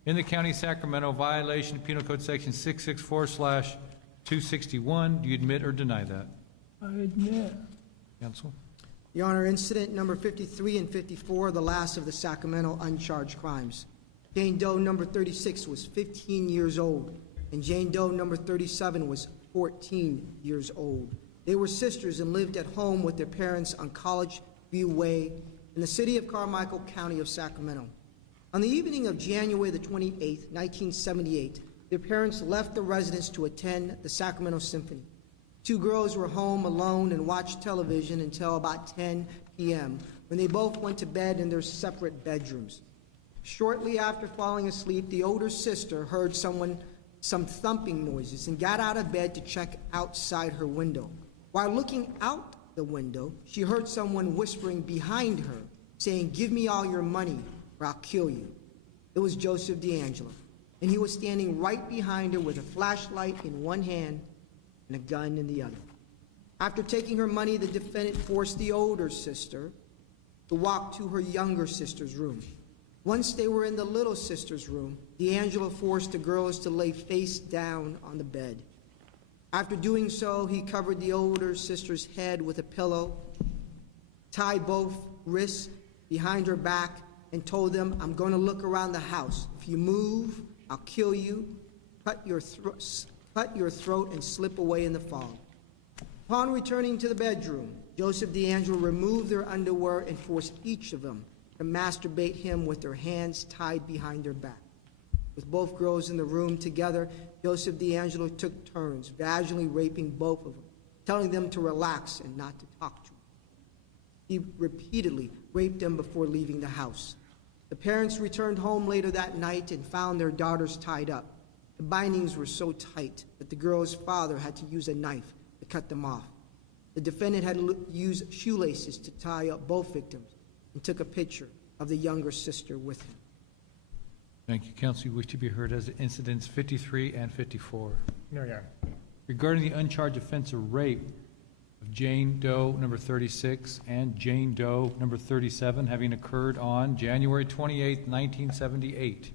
in the County of Sacramento, violation of Penal Code Section 664/261, do you admit or deny that? I admit. Counsel? Your Honor, incident number 53 and 54 are the last of the Sacramento uncharged crimes. Jane Doe number 36 was 15 years old, and Jane Doe number 37 was 14 years old. They were sisters and lived at home with their parents on College View Way in the city of Carmichael, County of Sacramento. On the evening of January the 28th, 1978, their parents left the residence to attend the Sacramento Symphony. Two girls were home alone and watched television until about 10 p.m., when they both went to bed in their separate bedrooms. Shortly after falling asleep, the older sister heard some thumping noises and got out of bed to check outside her window. While looking out the window, she heard someone whispering behind her, saying, "Give me all your money or I'll kill you." It was Joseph DeAngelo, and he was standing right behind her with a flashlight in one hand and a gun in the other. After taking her money, the defendant forced the older sister to walk to her younger sister's room. Once they were in the little sister's room, DeAngelo forced the girls to lay face down on the bed. After doing so, he covered the older sister's head with a pillow, tied both wrists behind her back, and told them, "I'm going to look around the house. If you move, I'll kill you, cut your throat, and slip away in the fog." Upon returning to the bedroom, Joseph DeAngelo removed their underwear and forced each of them to masturbate him with their hands tied behind their back. With both girls in the room together, Joseph DeAngelo took turns vaginally raping both of them, telling them to relax and not to talk to him. He repeatedly raped them before leaving the house. The parents returned home later that night and found their daughters tied up. The bindings were so tight that the girl's father had to use a knife to cut them off. The defendant had used shoelaces to tie up both victims and took a picture of the younger sister with him. Thank you. Counsel, you wish to be heard as to incidents 53 and 54. No, Your Honor. Regarding the uncharged offense of rape of Jane Doe, number 36, and Jane Doe, number 37, having occurred on January 28, 1978,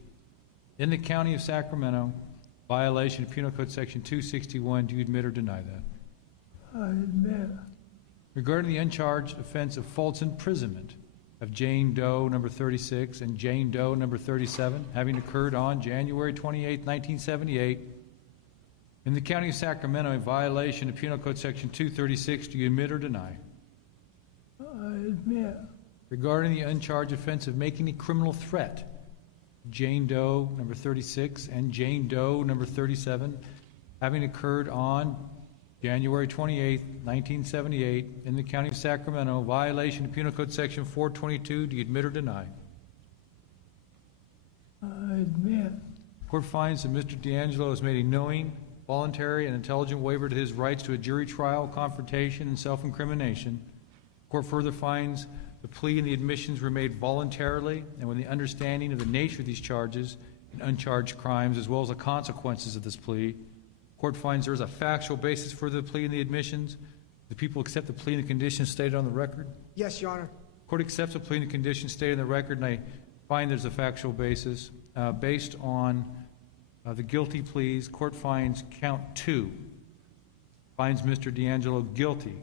in the County of Sacramento, violation of Penal Code Section 261, do you admit or deny that? I admit. Regarding the uncharged offense of false imprisonment of Jane Doe, number 36, and Jane Doe, number 37, having occurred on January 28, 1978, in the County of Sacramento, a violation of Penal Code Section 236, do you admit or deny? I admit. Regarding the uncharged offense of making a criminal threat, Jane Doe, number 36, and Jane Doe, number 37, having occurred on January 28, 1978, in the County of Sacramento, violation of Penal Code Section 422, do you admit or deny? I admit. Court finds that Mr. DeAngelo has made a knowing, voluntary, and intelligent waiver to his rights to a jury trial, confrontation, and self-incrimination. Court further finds the plea and the admissions were made voluntarily and with the understanding of the nature of these charges and uncharged crimes, as well as the consequences of this plea. Court finds there is a factual basis for the plea and the admissions. The people accept the plea and the conditions stated on the record? Yes, Your Honor. Court accepts the plea and the conditions stated on the record, and I find there's a factual basis. Based on the guilty pleas, court finds count 2, finds Mr. DeAngelo guilty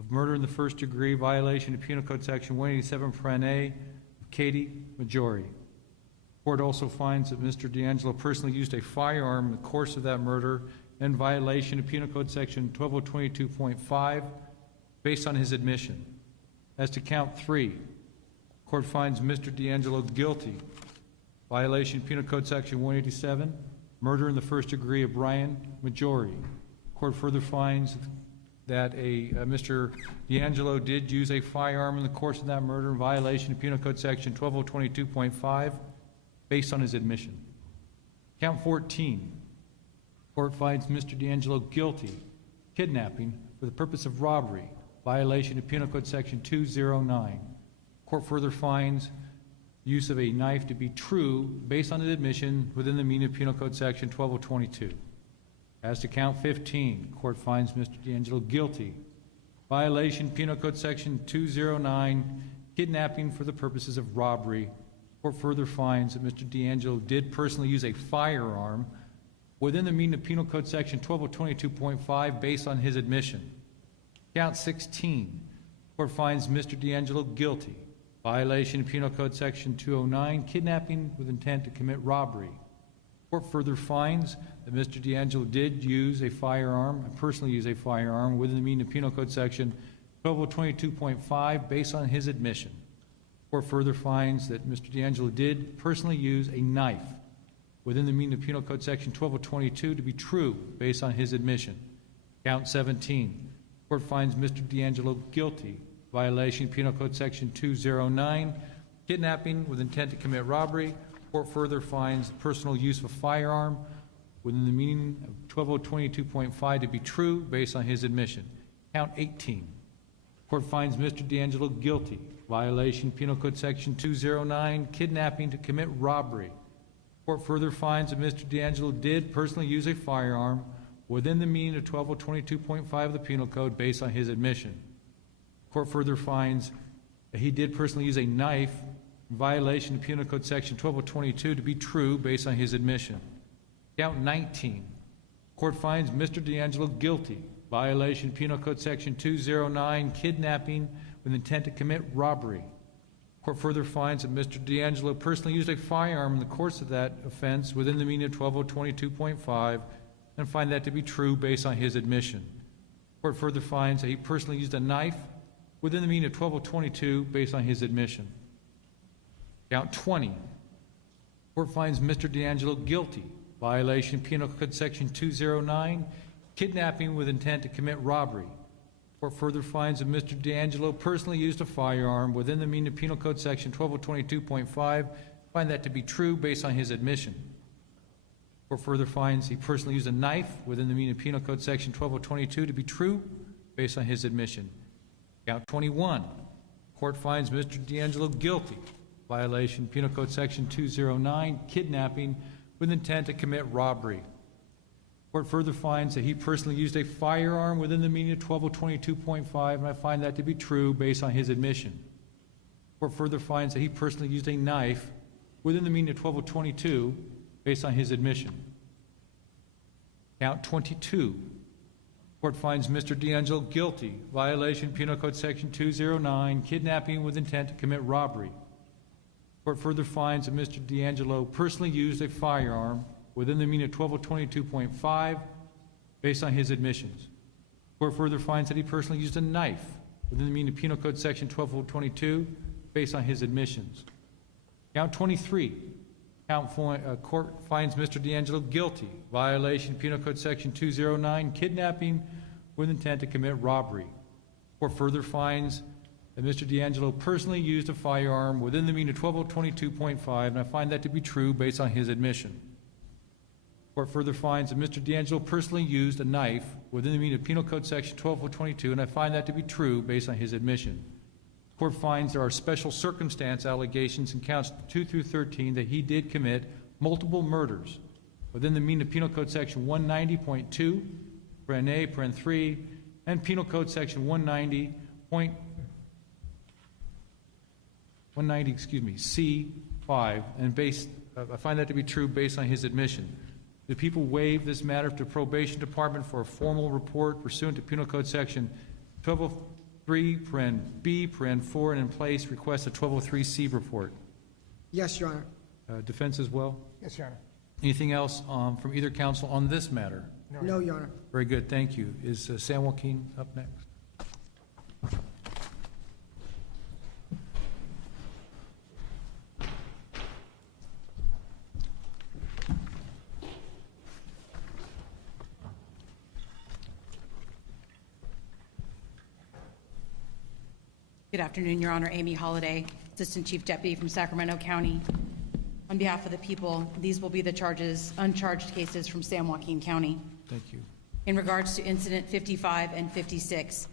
of murder in the first degree, violation of Penal Code Section 187, paren A, of Katie Majori. Court also finds that Mr. DeAngelo personally used a firearm in the course of that murder in violation of Penal Code Section 12022.5 based on his admission. As to count 3, court finds Mr. DeAngelo guilty, violation of Penal Code Section 187, murder in the first degree of Brian Majori. Court further finds that Mr. DeAngelo did use a firearm in the course of that murder in violation of Penal Code Section 12022.5 based on his admission. Count 14, court finds Mr. DeAngelo guilty, kidnapping for the purpose of robbery, violation of Penal Code Section 209. Court further finds use of a knife to be true based on his admission within the meaning of Penal Code Section 12022. As to count 15, court finds Mr. DeAngelo guilty, violation Penal Code Section 209, kidnapping for the purposes of robbery. Court further finds that Mr. DeAngelo did personally use a firearm within the meaning of Penal Code Section 12022.5 based on his admission. Count 16, court finds Mr. DeAngelo guilty, violation of Penal Code Section 209, kidnapping with intent to commit robbery. Court further finds that Mr. DeAngelo did use a firearm, personally use a firearm within the meaning of Penal Code Section 12022.5 based on his admission. Court further finds that Mr. DeAngelo did personally use a knife within the meaning of Penal Code Section 12022 to be true based on his admission. Count 17, court finds Mr. DeAngelo guilty, violation of Penal Code Section 209, kidnapping with intent to commit robbery. Court further finds personal use of a firearm within the meaning of 12022.5 to be true based on his admission. Count 18, court finds Mr. DeAngelo guilty, violation Penal Code Section 209, kidnapping to commit robbery. Court further finds that Mr. DeAngelo did personally use a firearm within the meaning of 12022.5 of the Penal Code based on his admission. Court further finds that he did personally use a knife in violation of Penal Code Section 12022 to be true based on his admission. Count 19, Court finds Mr. DeAngelo guilty, violation Penal Code Section 209, kidnapping with intent to commit robbery. Court further finds that Mr. DeAngelo personally used a firearm in the course of that offense within the meaning of 12022.5 and find that to be true based on his admission. Court further finds that he personally used a knife within the meaning of 12022 based on his admission. Count 20. Court finds Mr. DeAngelo guilty, violation Penal Code Section 209, kidnapping with intent to commit robbery. Court further finds that Mr. DeAngelo personally used a firearm within the meaning of Penal Code Section 12022.5, find that to be true based on his admission. Court further finds he personally used a knife within the meaning of Penal Code Section 12022 to be true based on his admission. Count 21. Court finds Mr. DeAngelo guilty, violation Penal Code Section 209, kidnapping with intent to commit robbery. Court further finds that he personally used a firearm within the meaning of 12022.5, and I find that to be true based on his admission. Court further finds that he personally used a knife within the meaning of 12022 based on his admission. Count 22. Court finds Mr. DeAngelo guilty, violation Penal Code Section 209, kidnapping with intent to commit robbery. Court further finds that Mr. DeAngelo personally used a firearm within the meaning of 12022.5 based on his admissions. Court further finds that he personally used a knife within the meaning of Penal Code Section 12022 based on his admissions. Count 23. Court finds Mr. DeAngelo guilty, violation Penal Code Section 209, kidnapping with intent to commit robbery. Court further finds that Mr. DeAngelo personally used a firearm within the meaning of 12022.5, and I find that to be true based on his admission. Court further finds that Mr. DeAngelo personally used a knife within the meaning of Penal Code Section 12022, and I find that to be true based on his admission. Court finds there are special circumstance allegations in counts 2 through 13 that he did commit multiple murders within the meaning of Penal Code Section 190.2, paren A, paren 3, and Penal Code Section 190, C5, and I find that to be true based on his admission. The people waive this matter to probation department for a formal report pursuant to Penal Code Section 1203, paren B, paren 4, and in place request a 1203C report. Yes, Your Honor. Defense as well? Yes, Your Honor. Anything else from either counsel on this matter? No, Your Honor. Very good, thank you. Is San Joaquin up next? Good afternoon, Your Honor. Amy Holliday, Assistant Chief Deputy from Sacramento County. On behalf of the people, these will be the uncharged cases from San Joaquin County. Thank you. In regards to Incident 55 and 56,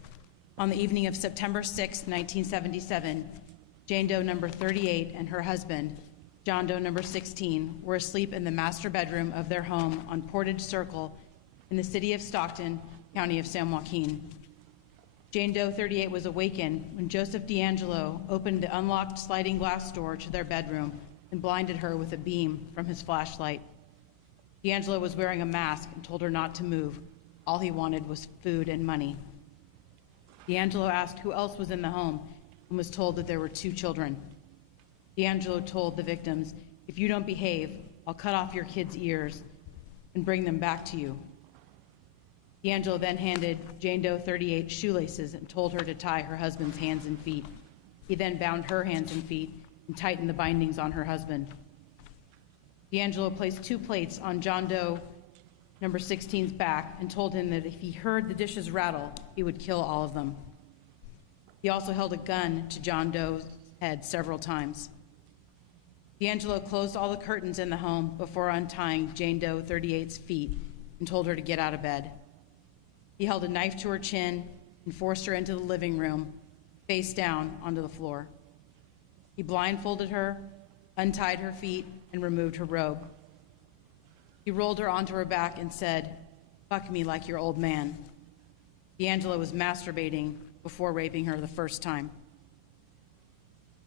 on the evening of September 6, 1977, Jane Doe number 38 and her husband, John Doe number 16, were asleep in the master bedroom of their home on Portage Circle in the city of Stockton, County of San Joaquin. Jane Doe 38 was awakened when Joseph DeAngelo opened the unlocked sliding glass door to their bedroom and blinded her with a beam from his flashlight. DeAngelo was wearing a mask and told her not to move. All he wanted was food and money. DeAngelo asked who else was in the home and was told that there were 2 children. DeAngelo told the victims, "If you don't behave, I'll cut off your kids' ears and bring them back to you." DeAngelo then handed Jane Doe 38 shoelaces and told her to tie her husband's hands and feet. He then bound her hands and feet and tightened the bindings on her husband. DeAngelo placed 2 plates on John Doe number 16's back and told him that if he heard the dishes rattle, he would kill all of them. He also held a gun to John Doe's head several times. DeAngelo closed all the curtains in the home before untying Jane Doe 38's feet and told her to get out of bed. He held a knife to her chin and forced her into the living room, face down onto the floor. He blindfolded her, untied her feet, and removed her robe. He rolled her onto her back and said, "Fuck me like your old man." DeAngelo was masturbating before raping her the first time.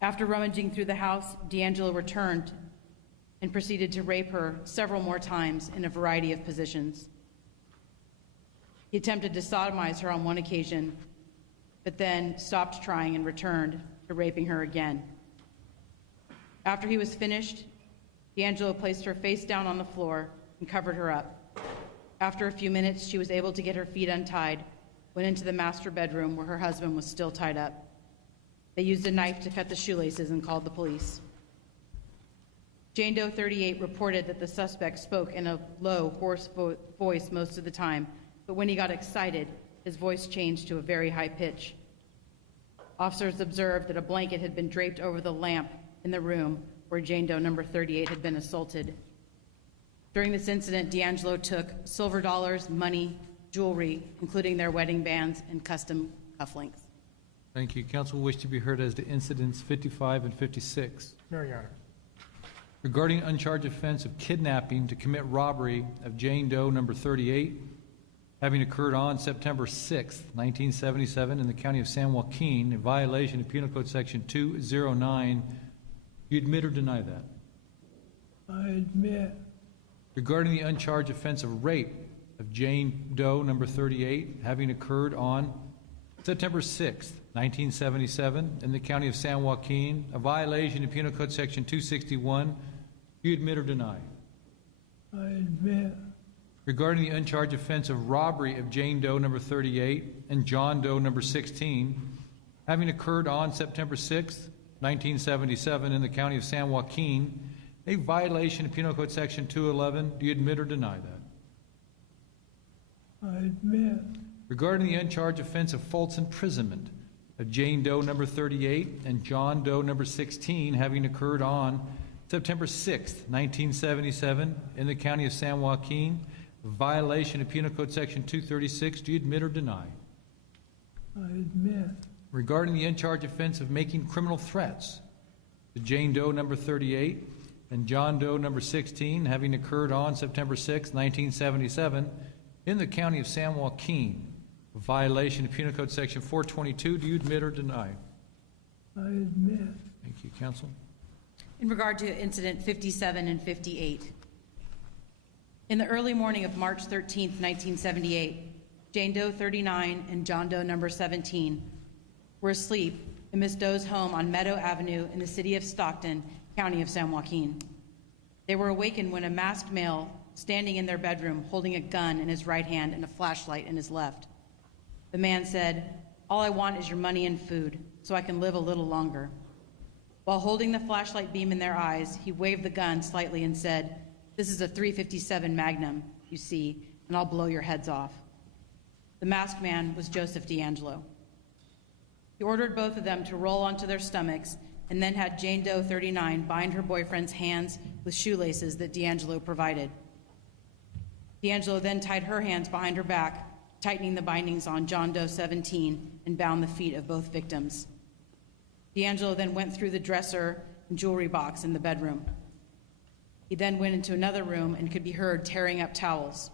After rummaging through the house, DeAngelo returned and proceeded to rape her several more times in a variety of positions. He attempted to sodomize her on one occasion, but then stopped trying and returned to raping her again. After he was finished, DeAngelo placed her face down on the floor and covered her up. After a few minutes, she was able to get her feet untied, went into the master bedroom where her husband was still tied up. They used a knife to cut the shoelaces and called the police. Jane Doe 38 reported that the suspect spoke in a low, hoarse voice most of the time, but when he got excited, his voice changed to a very high pitch. Officers observed that a blanket had been draped over the lamp in the room where Jane Doe number 38 had been assaulted. During this incident, DeAngelo took silver dollars, money, jewelry, including their wedding bands and custom cufflinks. Thank you. Counsel will wish to be heard as to incidents 55 and 56. No, Your Honor. Regarding uncharged offense of kidnapping to commit robbery of Jane Doe number 38, having occurred on September 6, 1977 in the county of San Joaquin, in violation of Penal Code Section 209, do you admit or deny that? I admit. Regarding the uncharged offense of rape of Jane Doe number 38, having occurred on September 6, 1977 in the county of San Joaquin, a violation of Penal Code Section 261, do you admit or deny? I admit. Regarding the uncharged offense of robbery of Jane Doe number 38 and John Doe number 16, having occurred on September 6, 1977 in the county of San Joaquin, a violation of Penal Code Section 211, do you admit or deny that? I admit. Regarding the uncharged offense of false imprisonment of Jane Doe number 38 and John Doe number 16, having occurred on September 6, 1977 in the county of San Joaquin, a violation of Penal Code Section 236, do you admit or deny? I admit. Regarding the uncharged offense of making criminal threats to Jane Doe number 38 and John Doe number 16, having occurred on September 6, 1977 in the county of San Joaquin, a violation of Penal Code Section 422, do you admit or deny? I admit. Thank you, counsel. In regard to incident 57 and 58, in the early morning of March 13, 1978, Jane Doe 39 and John Doe number 17 were asleep in Miss Doe's home on Meadow Avenue in the city of Stockton, county of San Joaquin. They were awakened when a masked male standing in their bedroom holding a gun in his right hand and a flashlight in his left. The man said, "All I want is your money and food so I can live a little longer." While holding the flashlight beam in their eyes, he waved the gun slightly and said, "This is a .357 Magnum, you see, and I'll blow your heads off." The masked man was Joseph DeAngelo. He ordered both of them to roll onto their stomachs and then had Jane Doe 39 bind her boyfriend's hands with shoelaces that DeAngelo provided. DeAngelo then tied her hands behind her back, tightening the bindings on John Doe 17 and bound the feet of both victims. DeAngelo then went through the dresser and jewelry box in the bedroom. He then went into another room and could be heard tearing up towels.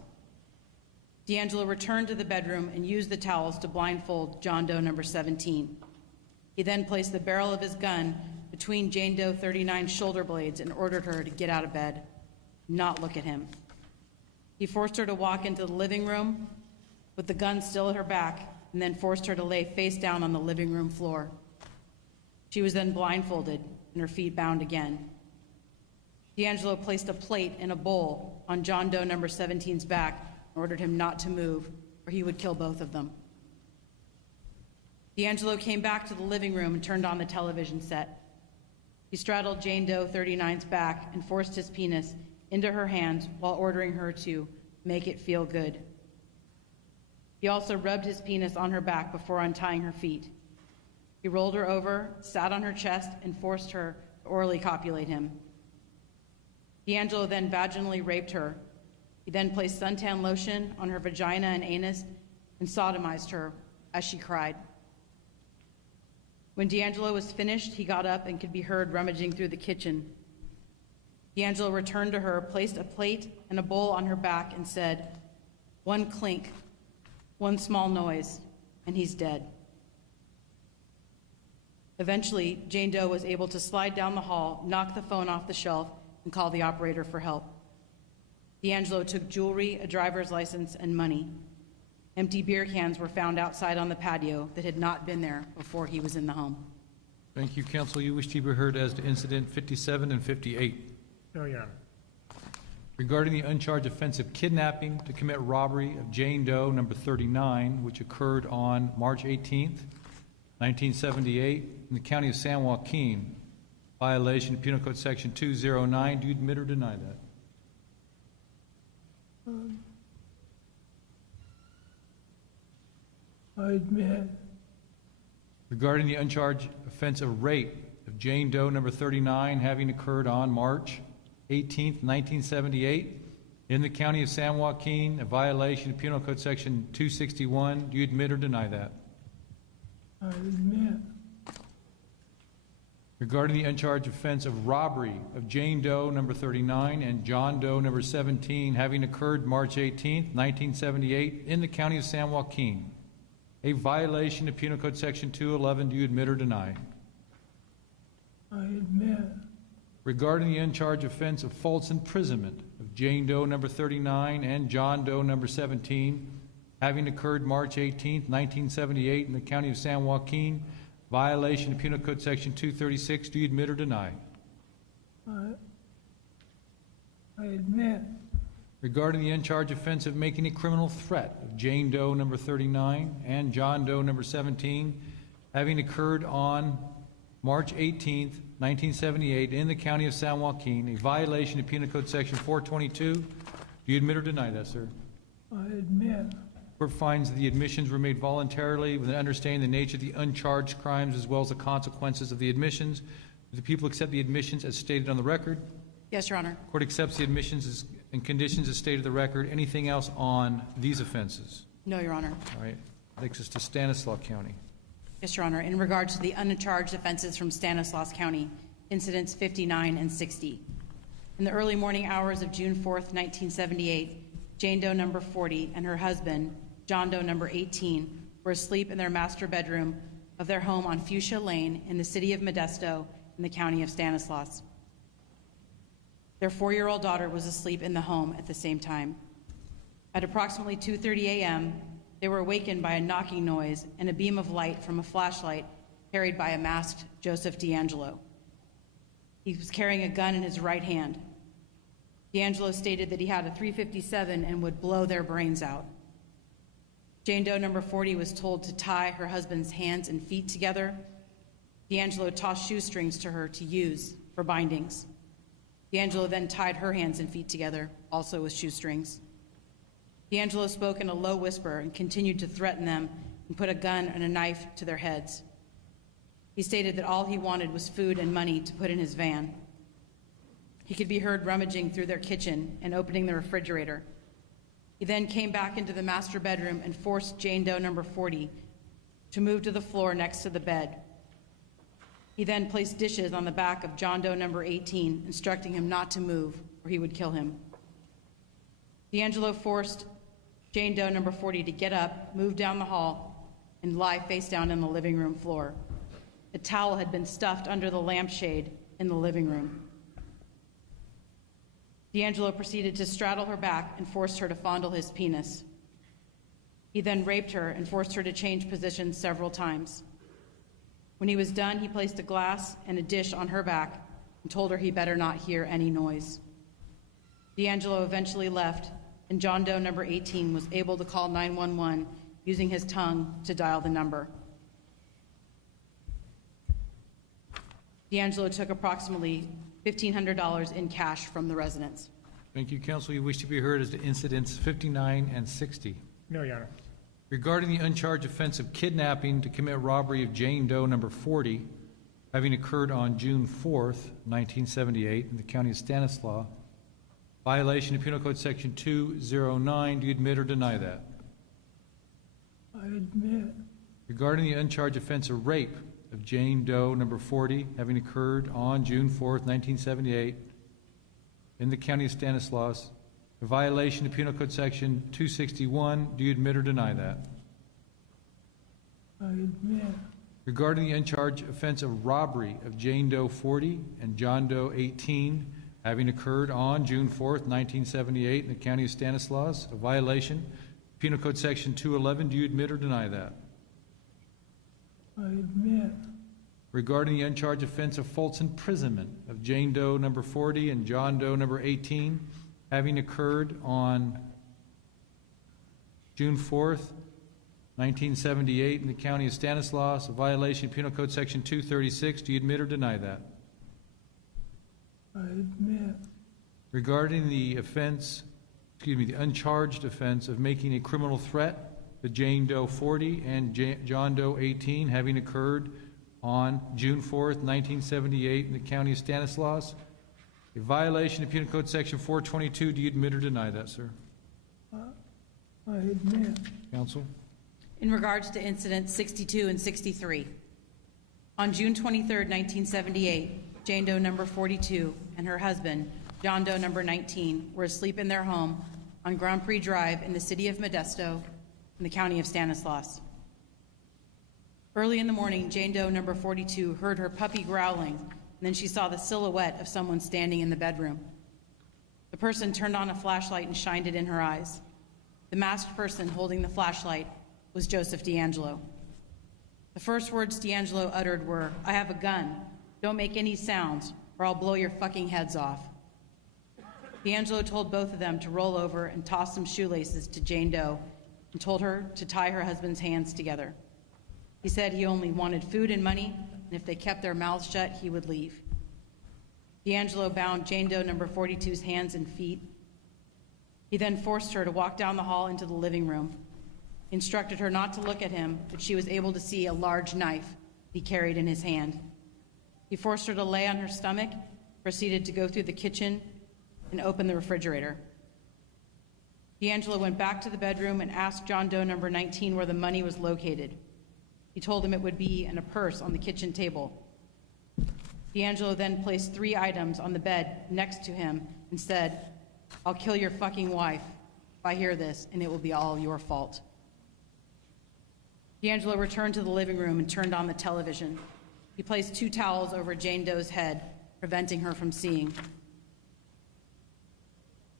DeAngelo returned to the bedroom and used the towels to blindfold John Doe number 17. He then placed the barrel of his gun between Jane Doe 39's shoulder blades and ordered her to get out of bed, not look at him. He forced her to walk into the living room with the gun still at her back and then forced her to lay face down on the living room floor. She was then blindfolded and her feet bound again. DeAngelo placed a plate and a bowl on John Doe number 17's back and ordered him not to move or he would kill both of them. DeAngelo came back to the living room and turned on the television set. He straddled Jane Doe 39's back and forced his penis into her hands while ordering her to make it feel good. He also rubbed his penis on her back before untying her feet. He rolled her over, sat on her chest, and forced her to orally copulate him. DeAngelo then vaginally raped her. He then placed suntan lotion on her vagina and anus and sodomized her as she cried. When DeAngelo was finished, he got up and could be heard rummaging through the kitchen. DeAngelo returned to her, placed a plate and a bowl on her back, and said, "One clink, one small noise, and he's dead." Eventually, Jane Doe was able to slide down the hall, knock the phone off the shelf, and call the operator for help. DeAngelo took jewelry, a driver's license, and money. Empty beer cans were found outside on the patio that had not been there before he was in the home. Thank you, counsel. You wish to be heard as to incident 57 and 58. No, Your Honor. Regarding the uncharged offense of kidnapping to commit robbery of Jane Doe, number 39, which occurred on March 18th, 1978, in the county of San Joaquin, violation of Penal Code Section 209. Do you admit or deny that? I admit. Regarding the uncharged offense of rape of Jane Doe, number 39, having occurred on March 18th, 1978, in the county of San Joaquin, a violation of Penal Code Section 261. Do you admit or deny that? I admit. Regarding the uncharged offense of robbery of Jane Doe, number 39, and John Doe, number 17, having occurred March 18th, 1978, in the county of San Joaquin, a violation of Penal Code Section 211. Do you admit or deny? I admit. Regarding the uncharged offense of false imprisonment of Jane Doe, number 39, and John Doe, number 17, having occurred March 18th, 1978, in the county of San Joaquin, violation of Penal Code Section 236. Do you admit or deny? I admit. Regarding the uncharged offense of making a criminal threat of Jane Doe, number 39, and John Doe, number 17, having occurred on March 18th, 1978, in the county of San Joaquin, a violation of Penal Code Section 422. Do you admit or deny that, sir? I admit. Court finds that the admissions were made voluntarily with an understanding of the nature of the uncharged crimes as well as the consequences of the admissions. Do the people accept the admissions as stated on the record? Yes, Your Honor. Court accepts the admissions and conditions as stated on the record. Anything else on these offenses? No, Your Honor. All right. Takes us to Stanislaus County. Yes, Your Honor. In regard to the uncharged offenses from Stanislaus County, incidents 59 and 60. In the early morning hours of June 4th, 1978, Jane Doe, number 40, and her husband, John Doe, number 18, were asleep in their master bedroom of their home on Fuchsia Lane in the city of Modesto in the county of Stanislaus. Their 4-year-old daughter was asleep in the home at the same time. At approximately 2:30 a.m., they were awakened by a knocking noise and a beam of light from a flashlight carried by a masked Joseph DeAngelo. He was carrying a gun in his right hand. DeAngelo stated that he had a .357 and would blow their brains out. Jane Doe, number 40, was told to tie her husband's hands and feet together. DeAngelo tossed shoestrings to her to use for bindings. DeAngelo then tied her hands and feet together, also with shoestrings. DeAngelo spoke in a low whisper and continued to threaten them and put a gun and a knife to their heads. He stated that all he wanted was food and money to put in his van. He could be heard rummaging through their kitchen and opening the refrigerator. He then came back into the master bedroom and forced Jane Doe, number 40, to move to the floor next to the bed. He then placed dishes on the back of John Doe, number 18, instructing him not to move or he would kill him. DeAngelo forced Jane Doe, number 40, to get up, move down the hall, and lie face down on the living room floor. A towel had been stuffed under the lampshade in the living room. DeAngelo proceeded to straddle her back and forced her to fondle his penis. He then raped her and forced her to change positions several times. When he was done, he placed a glass and a dish on her back and told her he better not hear any noise. DeAngelo eventually left, and John Doe, number 18, was able to call 911 using his tongue to dial the number. DeAngelo took approximately $1,500 in cash from the residence. Thank you, counsel. You wish to be heard as to incidents 59 and 60. No, Your Honor. Regarding the uncharged offense of kidnapping to commit robbery of Jane Doe, number 40, having occurred on June 4th, 1978, in the county of Stanislaus, violation of Penal Code Section 209. Do you admit or deny that? I admit. Regarding the uncharged offense of rape of Jane Doe, number 40, having occurred on June 4th, 1978, in the county of Stanislaus, a violation of Penal Code Section 261. Do you admit or deny that? I admit. Regarding the uncharged offense of robbery of Jane Doe, 40, and John Doe, 18, having occurred on June 4th, 1978, in the county of Stanislaus, a violation Penal Code Section 211, do you admit or deny that? I admit. Regarding the uncharged offense of false imprisonment of Jane Doe number 40 and John Doe number 18, having occurred on June 4th, 1978 in the county of Stanislaus, a violation of Penal Code Section 236, do you admit or deny that? I admit. Regarding the offense, the uncharged offense of making a criminal threat to Jane Doe 40 and John Doe 18, having occurred on June 4th, 1978 in the county of Stanislaus, a violation of Penal Code Section 422, do you admit or deny that, sir? I admit. Counsel? In regards to incidents 62 and 63, on June 23, 1978, Jane Doe number 42 and her husband, John Doe number 19, were asleep in their home on Grand Prix Drive in the city of Modesto in the county of Stanislaus. Early in the morning, Jane Doe number 42 heard her puppy growling, and then she saw the silhouette of someone standing in the bedroom. The person turned on a flashlight and shined it in her eyes. The masked person holding the flashlight was Joseph DeAngelo. The first words DeAngelo uttered were, "I have a gun. Don't make any sounds, or I'll blow your fucking heads off." DeAngelo told both of them to roll over and toss some shoelaces to Jane Doe and told her to tie her husband's hands together. He said he only wanted food and money, and if they kept their mouths shut, he would leave. DeAngelo bound Jane Doe number 42's hands and feet. He then forced her to walk down the hall into the living room. He instructed her not to look at him, but she was able to see a large knife he carried in his hand. He forced her to lay on her stomach, proceeded to go through the kitchen and open the refrigerator. DeAngelo went back to the bedroom and asked John Doe number 19 where the money was located. He told him it would be in a purse on the kitchen table. DeAngelo then placed 3 items on the bed next to him and said, "I'll kill your fucking wife if I hear this, and it will be all your fault." DeAngelo returned to the living room and turned on the television. He placed 2 towels over Jane Doe's head, preventing her from seeing.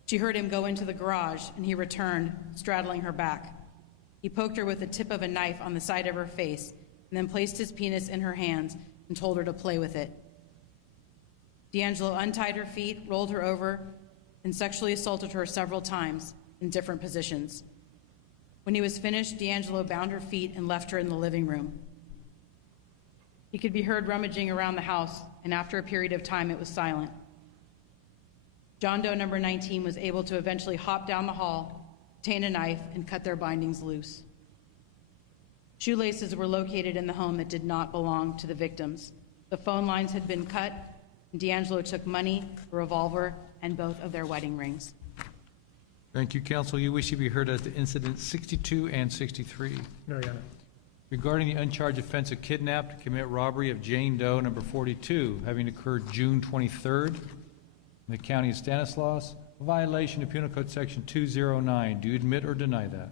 She heard him go into the garage, and he returned, straddling her back. He poked her with the tip of a knife on the side of her face, and then placed his penis in her hands and told her to play with it. DeAngelo untied her feet, rolled her over, and sexually assaulted her several times in different positions. When he was finished, DeAngelo bound her feet and left her in the living room. He could be heard rummaging around the house, and after a period of time, it was silent. John Doe number 19 was able to eventually hop down the hall, obtain a knife, and cut their bindings loose. Shoelaces were located in the home that did not belong to the victims. The phone lines had been cut, and DeAngelo took money, a revolver, and both of their wedding rings. Thank you, counsel. You wish to be heard as to incidents 62 and 63. No, Your Honor. Regarding the uncharged offense of kidnap to commit robbery of Jane Doe number 42, having occurred June 23rd in the county of Stanislaus, a violation of Penal Code Section 209. Do you admit or deny that?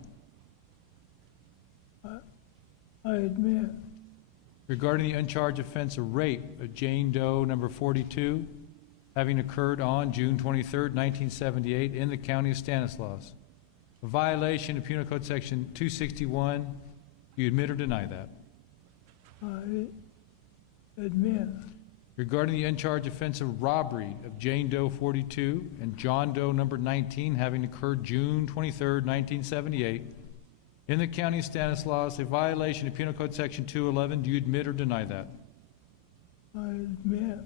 I admit. Regarding the uncharged offense of rape of Jane Doe number 42, having occurred on June 23rd, 1978 in the county of Stanislaus, a violation of Penal Code Section 261. Do you admit or deny that? I admit. Regarding the uncharged offense of robbery of Jane Doe 42 and John Doe number 19, having occurred June 23rd, 1978 in the county of Stanislaus, a violation of Penal Code Section 211. Do you admit or deny that? I admit.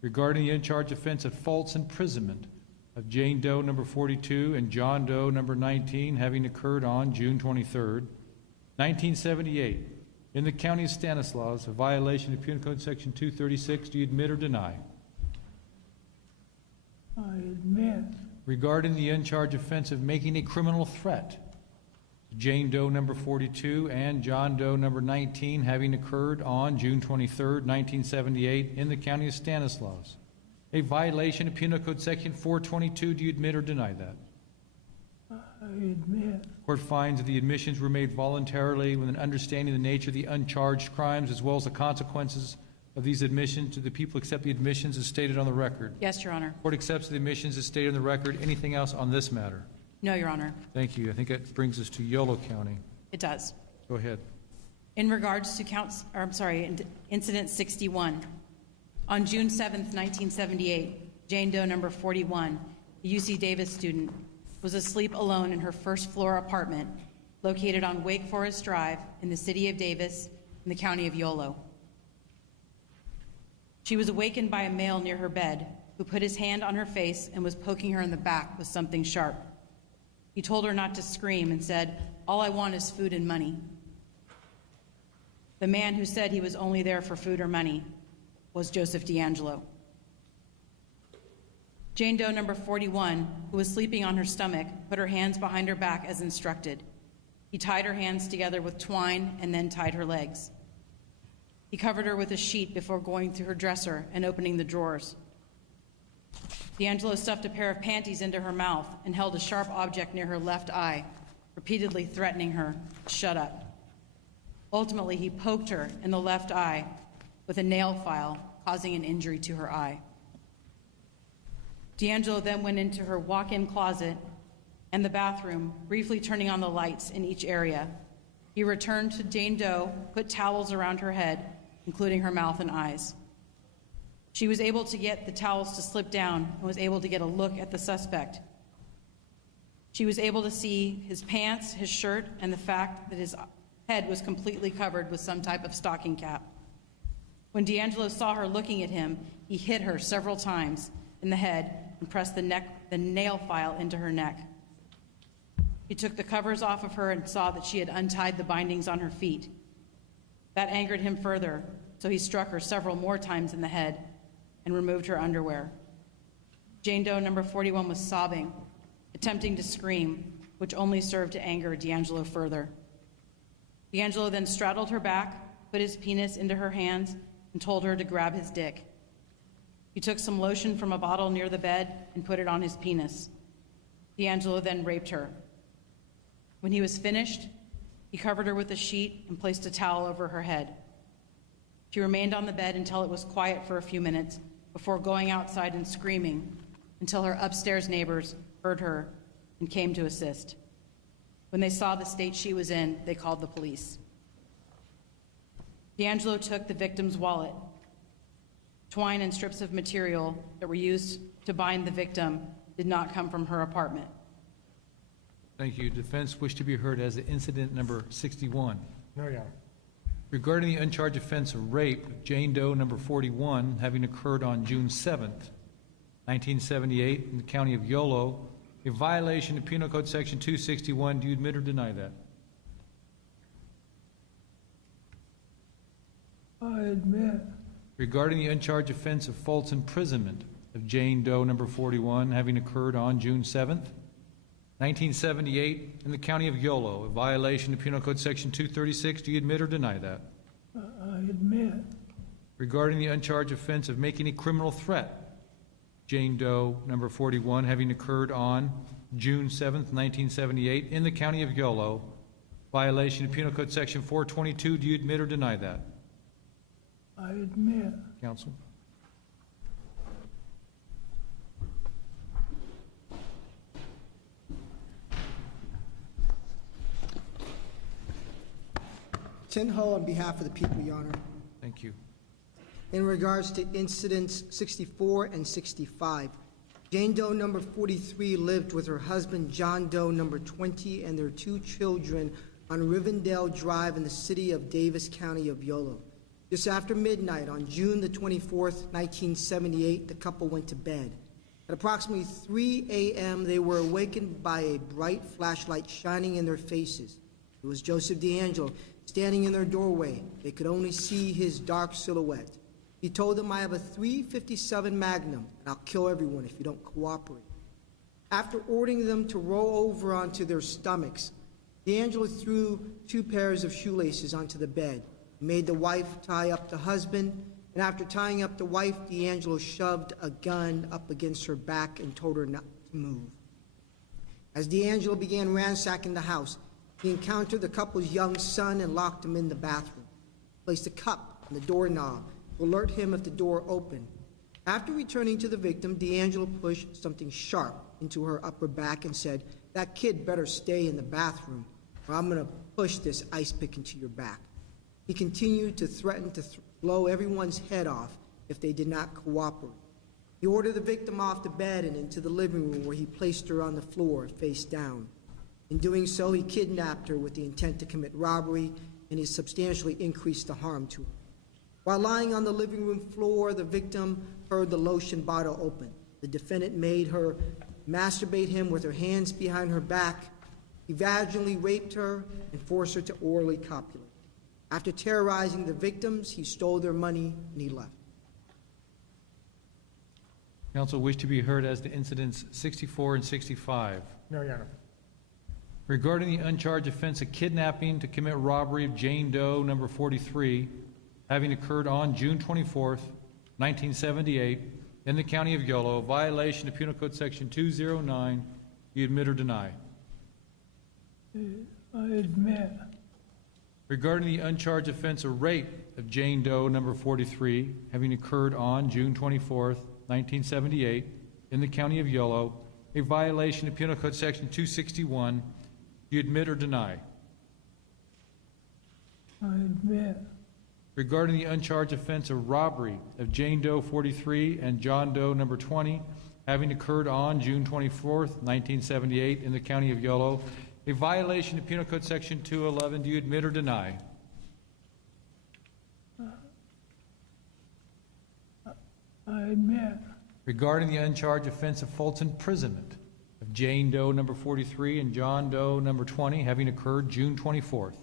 Regarding the uncharged offense of false imprisonment of Jane Doe number 42 and John Doe number 19, having occurred on June 23rd, 1978 in the county of Stanislaus, a violation of Penal Code Section 236. Do you admit or deny? I admit. Regarding the uncharged offense of making a criminal threat to Jane Doe number 42 and John Doe number 19, having occurred on June 23rd, 1978 in the county of Stanislaus, a violation of Penal Code Section 422. Do you admit or deny that? I admit. Court finds that the admissions were made voluntarily with an understanding of the nature of the uncharged crimes as well as the consequences of these admissions. Do the people accept the admissions as stated on the record? Yes, Your Honor. Court accepts the admissions as stated on the record. Anything else on this matter? No, Your Honor. Thank you. I think that brings us to Yolo County. It does. Go ahead. In regards to Incident 61, on June 7th, 1978, Jane Doe number 41, a UC Davis student, was asleep alone in her first-floor apartment located on Wake Forest Drive in the city of Davis in the county of Yolo. She was awakened by a male near her bed who put his hand on her face and was poking her in the back with something sharp. He told her not to scream and said, "All I want is food and money." The man who said he was only there for food or money was Joseph DeAngelo. Jane Doe number 41, who was sleeping on her stomach, put her hands behind her back as instructed. He tied her hands together with twine and then tied her legs. He covered her with a sheet before going through her dresser and opening the drawers. DeAngelo stuffed a pair of panties into her mouth and held a sharp object near her left eye, repeatedly threatening her to shut up. Ultimately, he poked her in the left eye with a nail file, causing an injury to her eye. DeAngelo then went into her walk-in closet and the bathroom, briefly turning on the lights in each area. He returned to Jane Doe, put towels around her head, including her mouth and eyes. She was able to get the towels to slip down and was able to get a look at the suspect. She was able to see his pants, his shirt, and the fact that his head was completely covered with some type of stocking cap. When DeAngelo saw her looking at him, he hit her several times in the head and pressed the nail file into her neck. He took the covers off of her and saw that she had untied the bindings on her feet. That angered him further, so he struck her several more times in the head and removed her underwear. Jane Doe number 41 was sobbing, attempting to scream, which only served to anger DeAngelo further. DeAngelo then straddled her back, put his penis into her hands, and told her to grab his dick. He took some lotion from a bottle near the bed and put it on his penis. DeAngelo then raped her. When he was finished, he covered her with a sheet and placed a towel over her head. She remained on the bed until it was quiet for a few minutes before going outside and screaming until her upstairs neighbors heard her and came to assist. When they saw the state she was in, they called the police. DeAngelo took the victim's wallet. Twine and strips of material that were used to bind the victim did not come from her apartment. Thank you. Defense wish to be heard as to incident number 61. No, Your Honor. Regarding the uncharged offense of rape of Jane Doe number 41 having occurred on June 7th, 1978 in the county of Yolo, a violation of Penal Code Section 261, do you admit or deny that? I admit. Regarding the uncharged offense of false imprisonment of Jane Doe number 41 having occurred on June 7th, 1978 in the county of Yolo, a violation of Penal Code Section 236, do you admit or deny that? I admit. Regarding the uncharged offense of making a criminal threat, Jane Doe number 41 having occurred on June 7th, 1978 in the county of Yolo, violation of Penal Code Section 422, do you admit or deny that? I admit. Counsel? Tin Ho on behalf of the people, Your Honor. Thank you. In regards to incidents 64 and 65, Jane Doe number 43 lived with her husband John Doe number 20 and their 2 children on Rivendell Drive in the city of Davis, county of Yolo. Just after midnight on June the 24th, 1978, the couple went to bed. At approximately 3 a.m., they were awakened by a bright flashlight shining in their faces. It was Joseph DeAngelo standing in their doorway. They could only see his dark silhouette. He told them, "I have a .357 Magnum, and I'll kill everyone if you don't cooperate." After ordering them to roll over onto their stomachs, DeAngelo threw 2 pairs of shoelaces onto the bed. He made the wife tie up the husband, and after tying up the wife, DeAngelo shoved a gun up against her back and told her not to move. As DeAngelo began ransacking the house, he encountered the couple's young son and locked him in the bathroom. He placed a cup on the doorknob to alert him if the door opened. After returning to the victim, DeAngelo pushed something sharp into her upper back and said, That kid better stay in the bathroom, or I'm going to push this ice pick into your back. He continued to threaten to blow everyone's head off if they did not cooperate. He ordered the victim off the bed and into the living room, where he placed her on the floor, face down. In doing so, he kidnapped her with the intent to commit robbery, and he substantially increased the harm to her. While lying on the living room floor, the victim heard the lotion bottle open. The defendant made her masturbate him with her hands behind her back. He vaginally raped her and forced her to orally copulate. After terrorizing the victims, he stole their money and he left. Counsel wish to be heard as to incidents 64 and 65. No, Your Honor. Regarding the uncharged offense of kidnapping to commit robbery of Jane Doe, number 43, having occurred on June 24th, 1978, in the County of Yolo, violation of Penal Code Section 209, you admit or deny? I admit. Regarding the uncharged offense of rape of Jane Doe, number 43, having occurred on June 24th, 1978, in the County of Yolo, a violation of Penal Code Section 261, you admit or deny? I admit. Regarding the uncharged offense of robbery of Jane Doe 43 and John Doe number 20, having occurred on June 24th, 1978, in the County of Yolo, a violation of Penal Code Section 211, do you admit or deny? I admit. Regarding the uncharged offense of false imprisonment of Jane Doe number 43 and John Doe number 20, having occurred June 24th,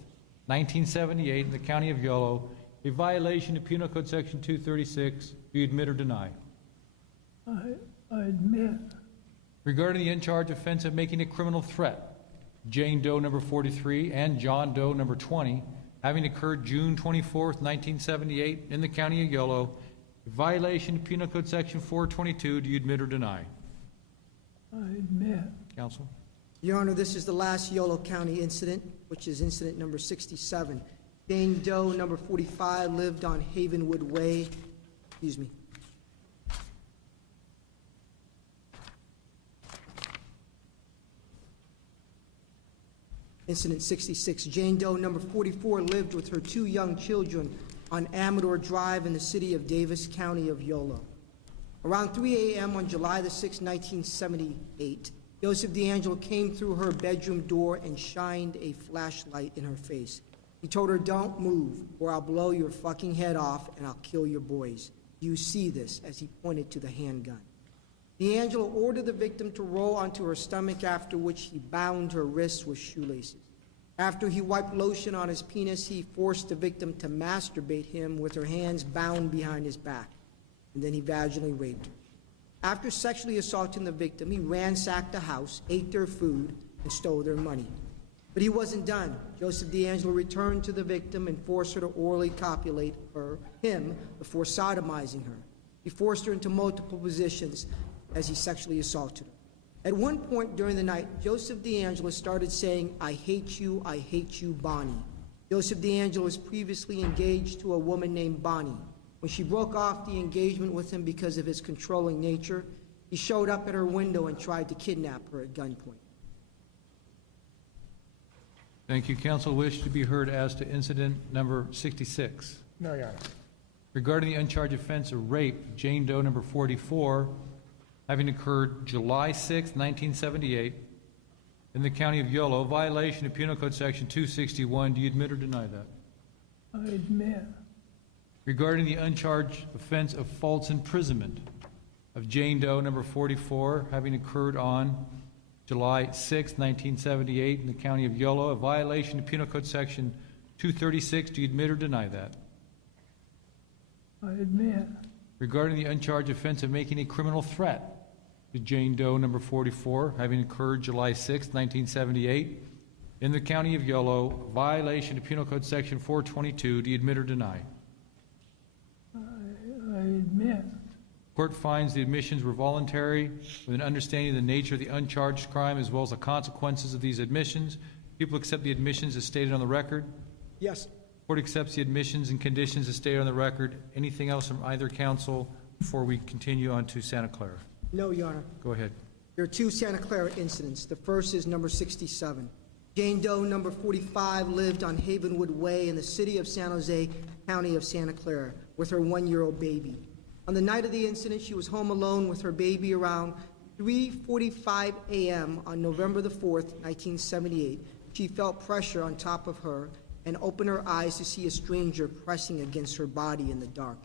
1978, in the County of Yolo, a violation of Penal Code Section 236, do you admit or deny? I admit. Regarding the uncharged offense of making a criminal threat, Jane Doe number 43 and John Doe number 20, having occurred June 24th, 1978, in the County of Yolo, a violation of Penal Code Section 422, do you admit or deny? I admit. Counsel? Your Honor, this is the last Yolo County incident, which is incident number 67. Jane Doe, number 45, lived on Havenwood Way. Excuse me. Incident 66. Jane Doe, number 44, lived with her two young children on Amador Drive in the city of Davis, County of Yolo. Around 3 a.m. on July the 6th, 1978, Joseph DeAngelo came through her bedroom door and shined a flashlight in her face. He told her, "Don't move, or I'll blow your fucking head off and I'll kill your boys. Do you see this?" as he pointed to the handgun. DeAngelo ordered the victim to roll onto her stomach, after which he bound her wrists with shoelaces. After he wiped lotion on his penis, he forced the victim to masturbate him with her hands bound behind his back, and then he vaginally raped her. After sexually assaulting the victim, he ransacked the house, ate their food, and stole their money. But he wasn't done. Joseph DeAngelo returned to the victim and forced her to orally copulate him before sodomizing her. He forced her into multiple positions as he sexually assaulted her. At one point during the night, Joseph DeAngelo started saying, I hate you, Bonnie." Joseph DeAngelo was previously engaged to a woman named Bonnie. When she broke off the engagement with him because of his controlling nature, he showed up at her window and tried to kidnap her at gunpoint. Thank you. Counsel wish to be heard as to incident number 66. No, Your Honor. Regarding the uncharged offense of rape, Jane Doe number 44, having occurred July 6, 1978, in the County of Yolo, violation of Penal Code Section 261, do you admit or deny that? I admit. Regarding the uncharged offense of false imprisonment of Jane Doe number 44, having occurred on July 6, 1978, in the County of Yolo, a violation of Penal Code Section 236, do you admit or deny that? I admit. Regarding the uncharged offense of making a criminal threat to Jane Doe number 44, having occurred July 6, 1978, in the County of Yolo, violation of Penal Code Section 422, do you admit or deny? I admit. Court finds the admissions were voluntary with an understanding of the nature of the uncharged crime as well as the consequences of these admissions. People accept the admissions as stated on the record. Yes. Court accepts the admissions and conditions as stated on the record. Anything else from either counsel before we continue on to Santa Clara? No, Your Honor. Go ahead. There are two Santa Clara incidents. The first is number 67. Jane Doe, number 45, lived on Havenwood Way in the city of San Jose, county of Santa Clara, with her one-year-old baby. On the night of the incident, she was home alone with her baby around 3:45 a.m. on November the 4th, 1978. She felt pressure on top of her and opened her eyes to see a stranger pressing against her body in the dark.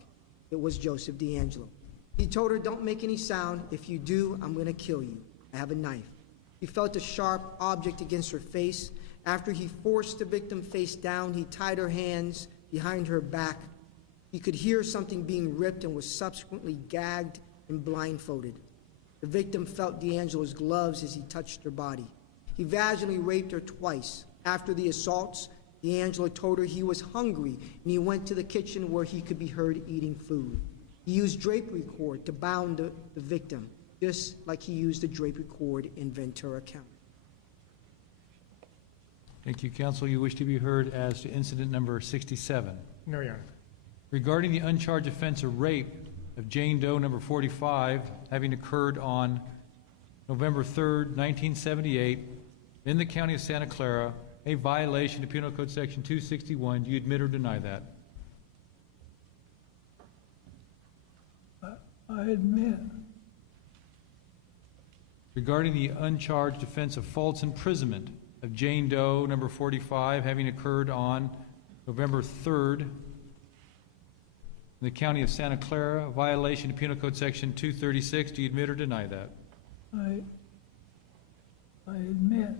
It was Joseph DeAngelo. He told her, "Don't make any sound. If you do, I'm going to kill you. I have a knife." He felt a sharp object against her face. After he forced the victim face down, he tied her hands behind her back. He could hear something being ripped and was subsequently gagged and blindfolded. The victim felt DeAngelo's gloves as he touched her body. He vaginally raped her twice. After the assaults, DeAngelo told her he was hungry, and he went to the kitchen where he could be heard eating food. He used drapery cord to bound the victim, just like he used the drapery cord in Ventura County. Thank you, counsel. You wish to be heard as to incident number 67. No, Your Honor. Regarding the uncharged offense of rape of Jane Doe, number 45, having occurred on November 3rd, 1978, in the county of Santa Clara, a violation of Penal Code Section 261. Do you admit or deny that? I admit. Regarding the uncharged offense of false imprisonment of Jane Doe, number 45, having occurred on November 3rd, in the county of Santa Clara, a violation of Penal Code Section 236. Do you admit or deny that? I admit.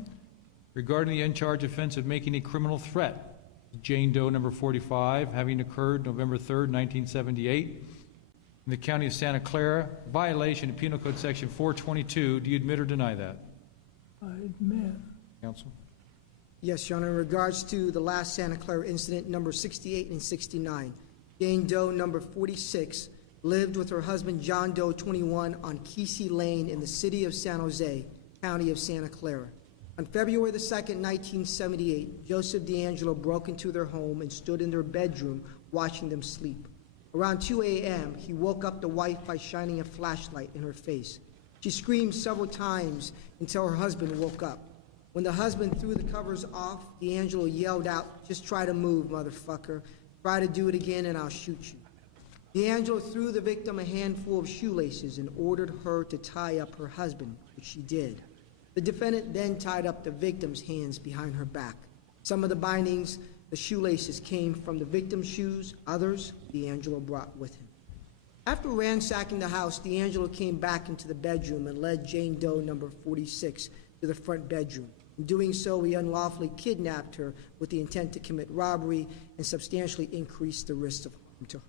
Regarding the uncharged offense of making a criminal threat, Jane Doe, number 45, having occurred November 3rd, 1978, in the county of Santa Clara, violation of Penal Code Section 422. Do you admit or deny that? I admit. Counsel? Yes, Your Honor. In regards to the last Santa Clara incident, number 68 and 69, Jane Doe, number 46, lived with her husband John Doe, 21, on Kesey Lane in the city of San Jose, county of Santa Clara. On February the 2nd, 1978, Joseph DeAngelo broke into their home and stood in their bedroom watching them sleep. Around 2 a.m., he woke up the wife by shining a flashlight in her face. She screamed several times until her husband woke up. When the husband threw the covers off, DeAngelo yelled out, "Just try to move, motherfucker. Try to do it again and I'll shoot you." DeAngelo threw the victim a handful of shoelaces and ordered her to tie up her husband, which she did. The defendant then tied up the victim's hands behind her back. Some of the bindings, the shoelaces, came from the victim's shoes. Others, DeAngelo brought with him. After ransacking the house, DeAngelo came back into the bedroom and led Jane Doe, number 46, to the front bedroom. In doing so, he unlawfully kidnapped her with the intent to commit robbery and substantially increase the risk of harm to her.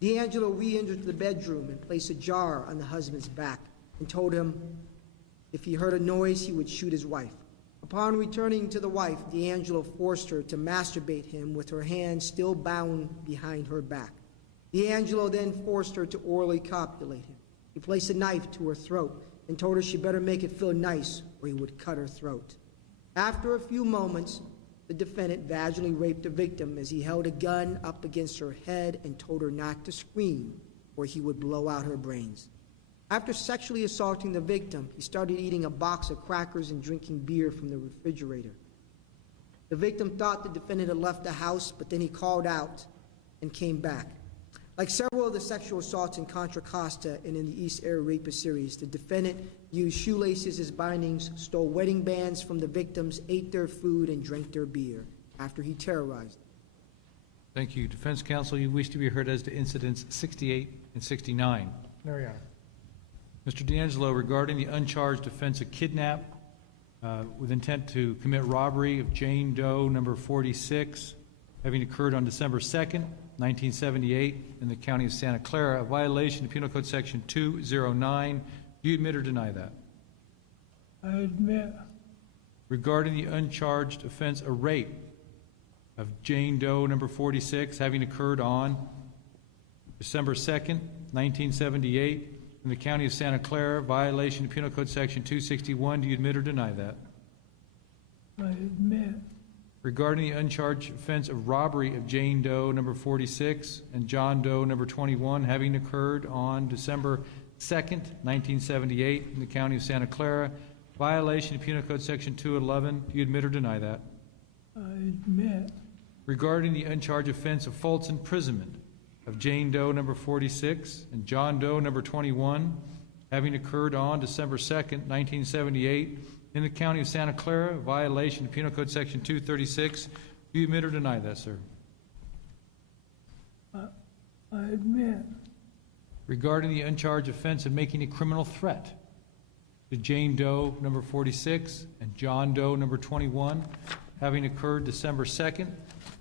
DeAngelo re-entered the bedroom and placed a jar on the husband's back and told him if he heard a noise, he would shoot his wife. Upon returning to the wife, DeAngelo forced her to masturbate him with her hands still bound behind her back. DeAngelo then forced her to orally copulate him. He placed a knife to her throat and told her she better make it feel nice or he would cut her throat. After a few moments, the defendant vaginally raped the victim as he held a gun up against her head and told her not to scream or he would blow out her brains. After sexually assaulting the victim, he started eating a box of crackers and drinking beer from the refrigerator. The victim thought the defendant had left the house, but then he called out and came back. Like several of the sexual assaults in Contra Costa and in the East Area Rapist series, the defendant used shoelaces as bindings, stole wedding bands from the victims, ate their food, and drank their beer after he terrorized them. Thank you. Defense counsel, you wish to be heard as to incidents 68 and 69. No, Your Honor. Mr. DeAngelo, regarding the uncharged offense of kidnap with intent to commit robbery of Jane Doe, number 46, having occurred on December 2nd, 1978, in the county of Santa Clara, a violation of Penal Code Section 209. Do you admit or deny that? I admit. Regarding the uncharged offense of rape of Jane Doe, number 46, having occurred on December 2nd, 1978, in the county of Santa Clara, violation of Penal Code Section 261. Do you admit or deny that? I admit. Regarding the uncharged offense of robbery of Jane Doe, number 46, and John Doe, number 21, having occurred on December 2nd, 1978, in the County of Santa Clara, violation of Penal Code Section 211. Do you admit or deny that? I admit. Regarding the uncharged offense of false imprisonment of Jane Doe number 46 and John Doe number 21, having occurred on December 2nd, 1978, in the County of Santa Clara, violation of Penal Code Section 236. Do you admit or deny that, sir? I admit. Regarding the uncharged offense of making a criminal threat to Jane Doe number 46 and John Doe number 21, having occurred December 2nd,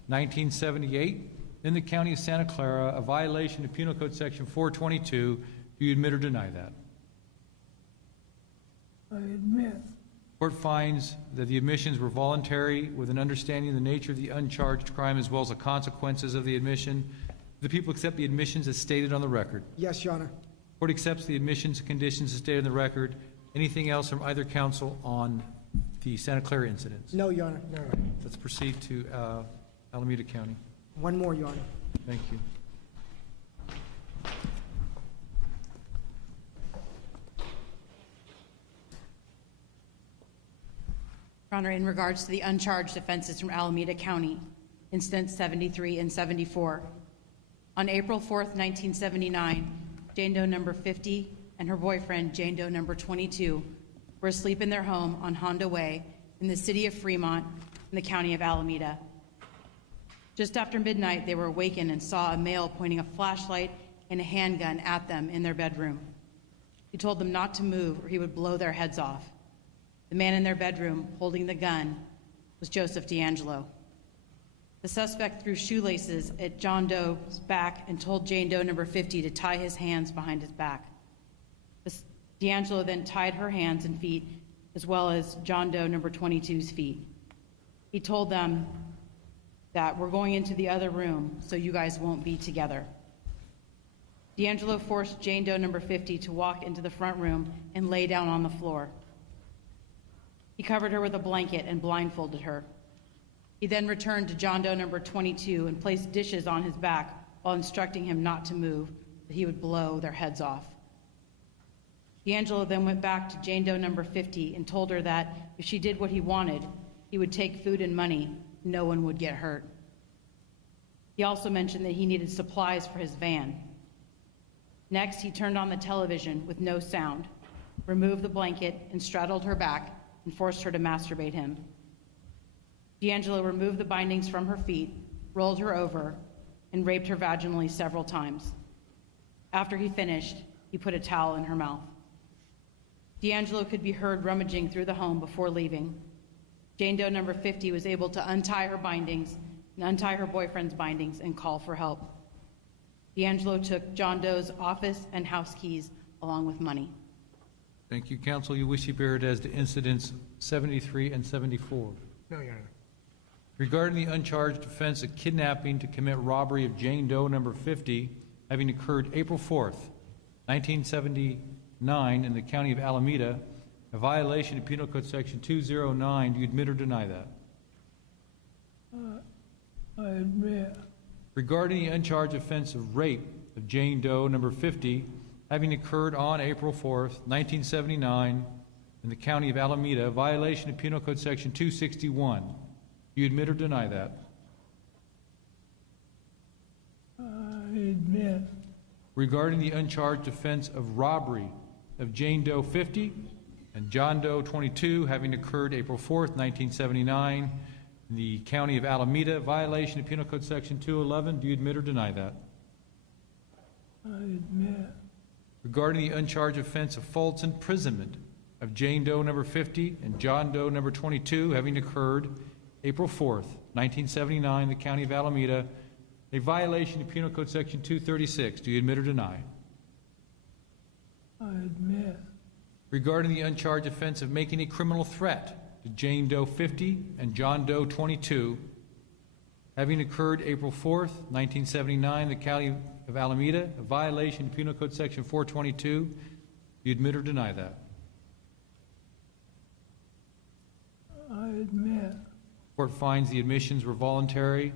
1978, in the County of Santa Clara, a violation of Penal Code Section 422. Do you admit or deny that? I admit. Court finds that the admissions were voluntary with an understanding of the nature of the uncharged crime as well as the consequences of the admission. Do the people accept the admissions as stated on the record? Yes, Your Honor. Court accepts the admissions and conditions as stated on the record. Anything else from either counsel on the Santa Clara incidents? No, Your Honor. No. Let's proceed to Alameda County. One more, Your Honor. Thank you. Your Honor, in regards to the uncharged offenses from Alameda County, incidents 73 and 74. On April 4th, 1979, Jane Doe number 50 and her boyfriend, Jane Doe number 22, were asleep in their home on Honda Way in the city of Fremont in the county of Alameda. Just after midnight, they were awakened and saw a male pointing a flashlight and a handgun at them in their bedroom. He told them not to move or he would blow their heads off. The man in their bedroom holding the gun was Joseph DeAngelo. The suspect threw shoelaces at John Doe's back and told Jane Doe number 50 to tie his hands behind his back. DeAngelo then tied her hands and feet, as well as John Doe number 22's feet. He told them that we're going into the other room so you guys won't be together. DeAngelo forced Jane Doe number 50 to walk into the front room and lay down on the floor. He covered her with a blanket and blindfolded her. He then returned to John Doe number 22 and placed dishes on his back while instructing him not to move, that he would blow their heads off. DeAngelo then went back to Jane Doe number 50 and told her that if she did what he wanted, he would take food and money. No one would get hurt. He also mentioned that he needed supplies for his van. Next, he turned on the television with no sound, removed the blanket and straddled her back and forced her to masturbate him. DeAngelo removed the bindings from her feet, rolled her over, and raped her vaginally several times. After he finished, he put a towel in her mouth. DeAngelo could be heard rummaging through the home before leaving. Jane Doe number 50 was able to untie her bindings and untie her boyfriend's bindings and call for help. DeAngelo took John Doe's office and house keys along with money. Thank you, counsel. You wish to be heard as to incidents 73 and 74. No, Your Honor. Regarding the uncharged offense of kidnapping to commit robbery of Jane Doe number 50, having occurred April 4th, 1979 in the county of Alameda, a violation of Penal Code Section 209, do you admit or deny that? I admit. Regarding the uncharged offense of rape of Jane Doe number 50, having occurred on April 4th, 1979 in the county of Alameda, a violation of Penal Code Section 261, do you admit or deny that? I admit. Regarding the uncharged offense of robbery of Jane Doe 50 and John Doe 22, having occurred April 4th, 1979 in the county of Alameda, violation of Penal Code Section 211, do you admit or deny that? I admit. Regarding the uncharged offense of false imprisonment of Jane Doe number 50 and John Doe number 22, having occurred April 4th, 1979 in the county of Alameda, a violation of Penal Code Section 236, do you admit or deny? I admit. Regarding the uncharged offense of making a criminal threat to Jane Doe 50 and John Doe 22, having occurred April 4th, 1979 in the county of Alameda, a violation of Penal Code Section 422, do you admit or deny that? I admit. Court finds the admissions were voluntary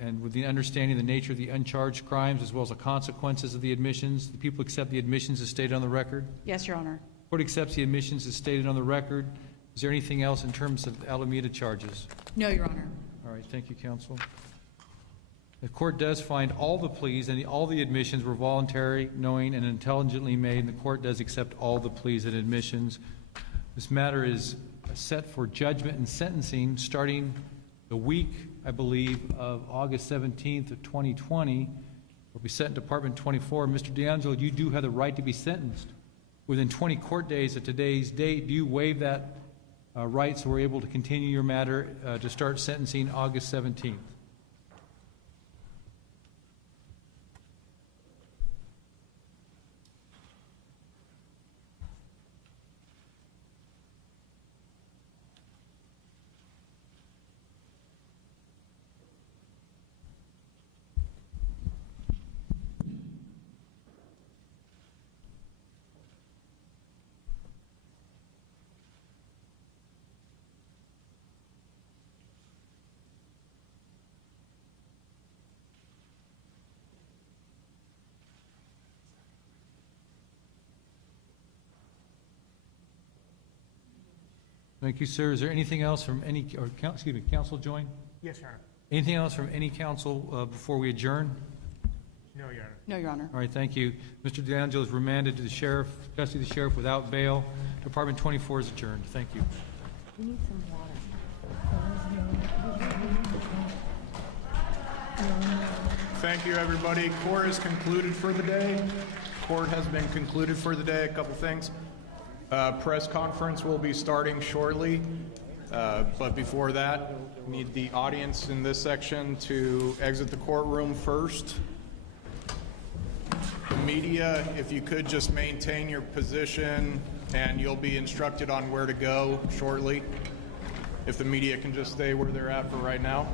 and with the understanding of the nature of the uncharged crimes as well as the consequences of the admissions, the people accept the admissions as stated on the record? Yes, Your Honor. Court accepts the admissions as stated on the record. Is there anything else in terms of Alameda charges? No, Your Honor. All right, thank you, counsel. The court does find all the pleas and all the admissions were voluntary, knowing, and intelligently made, and the court does accept all the pleas and admissions. This matter is set for judgment and sentencing starting the week, I believe, of August 17th of 2020. We'll be set in Department 24. Mr. DeAngelo, you do have the right to be sentenced within 20 court days of today's date. Do you waive that right so we're able to continue your matter to start sentencing August 17th? Thank you, sir. Is there anything else from any, or excuse me, counsel join? Yes, Your Honor. Anything else from any counsel before we adjourn? No, Your Honor. No, Your Honor. All right, thank you. Mr. DeAngelo is remanded to the sheriff, custody of the sheriff without bail. Department 24 is adjourned. Thank you. We need some water. Thank you, everybody. Court is concluded for the day. Court has been concluded for the day. A couple things. Press conference will be starting shortly, but before that, need the audience in this section to exit the courtroom first. The media, if you could just maintain your position, and you'll be instructed on where to go shortly. If the media can just stay where they're at for right now.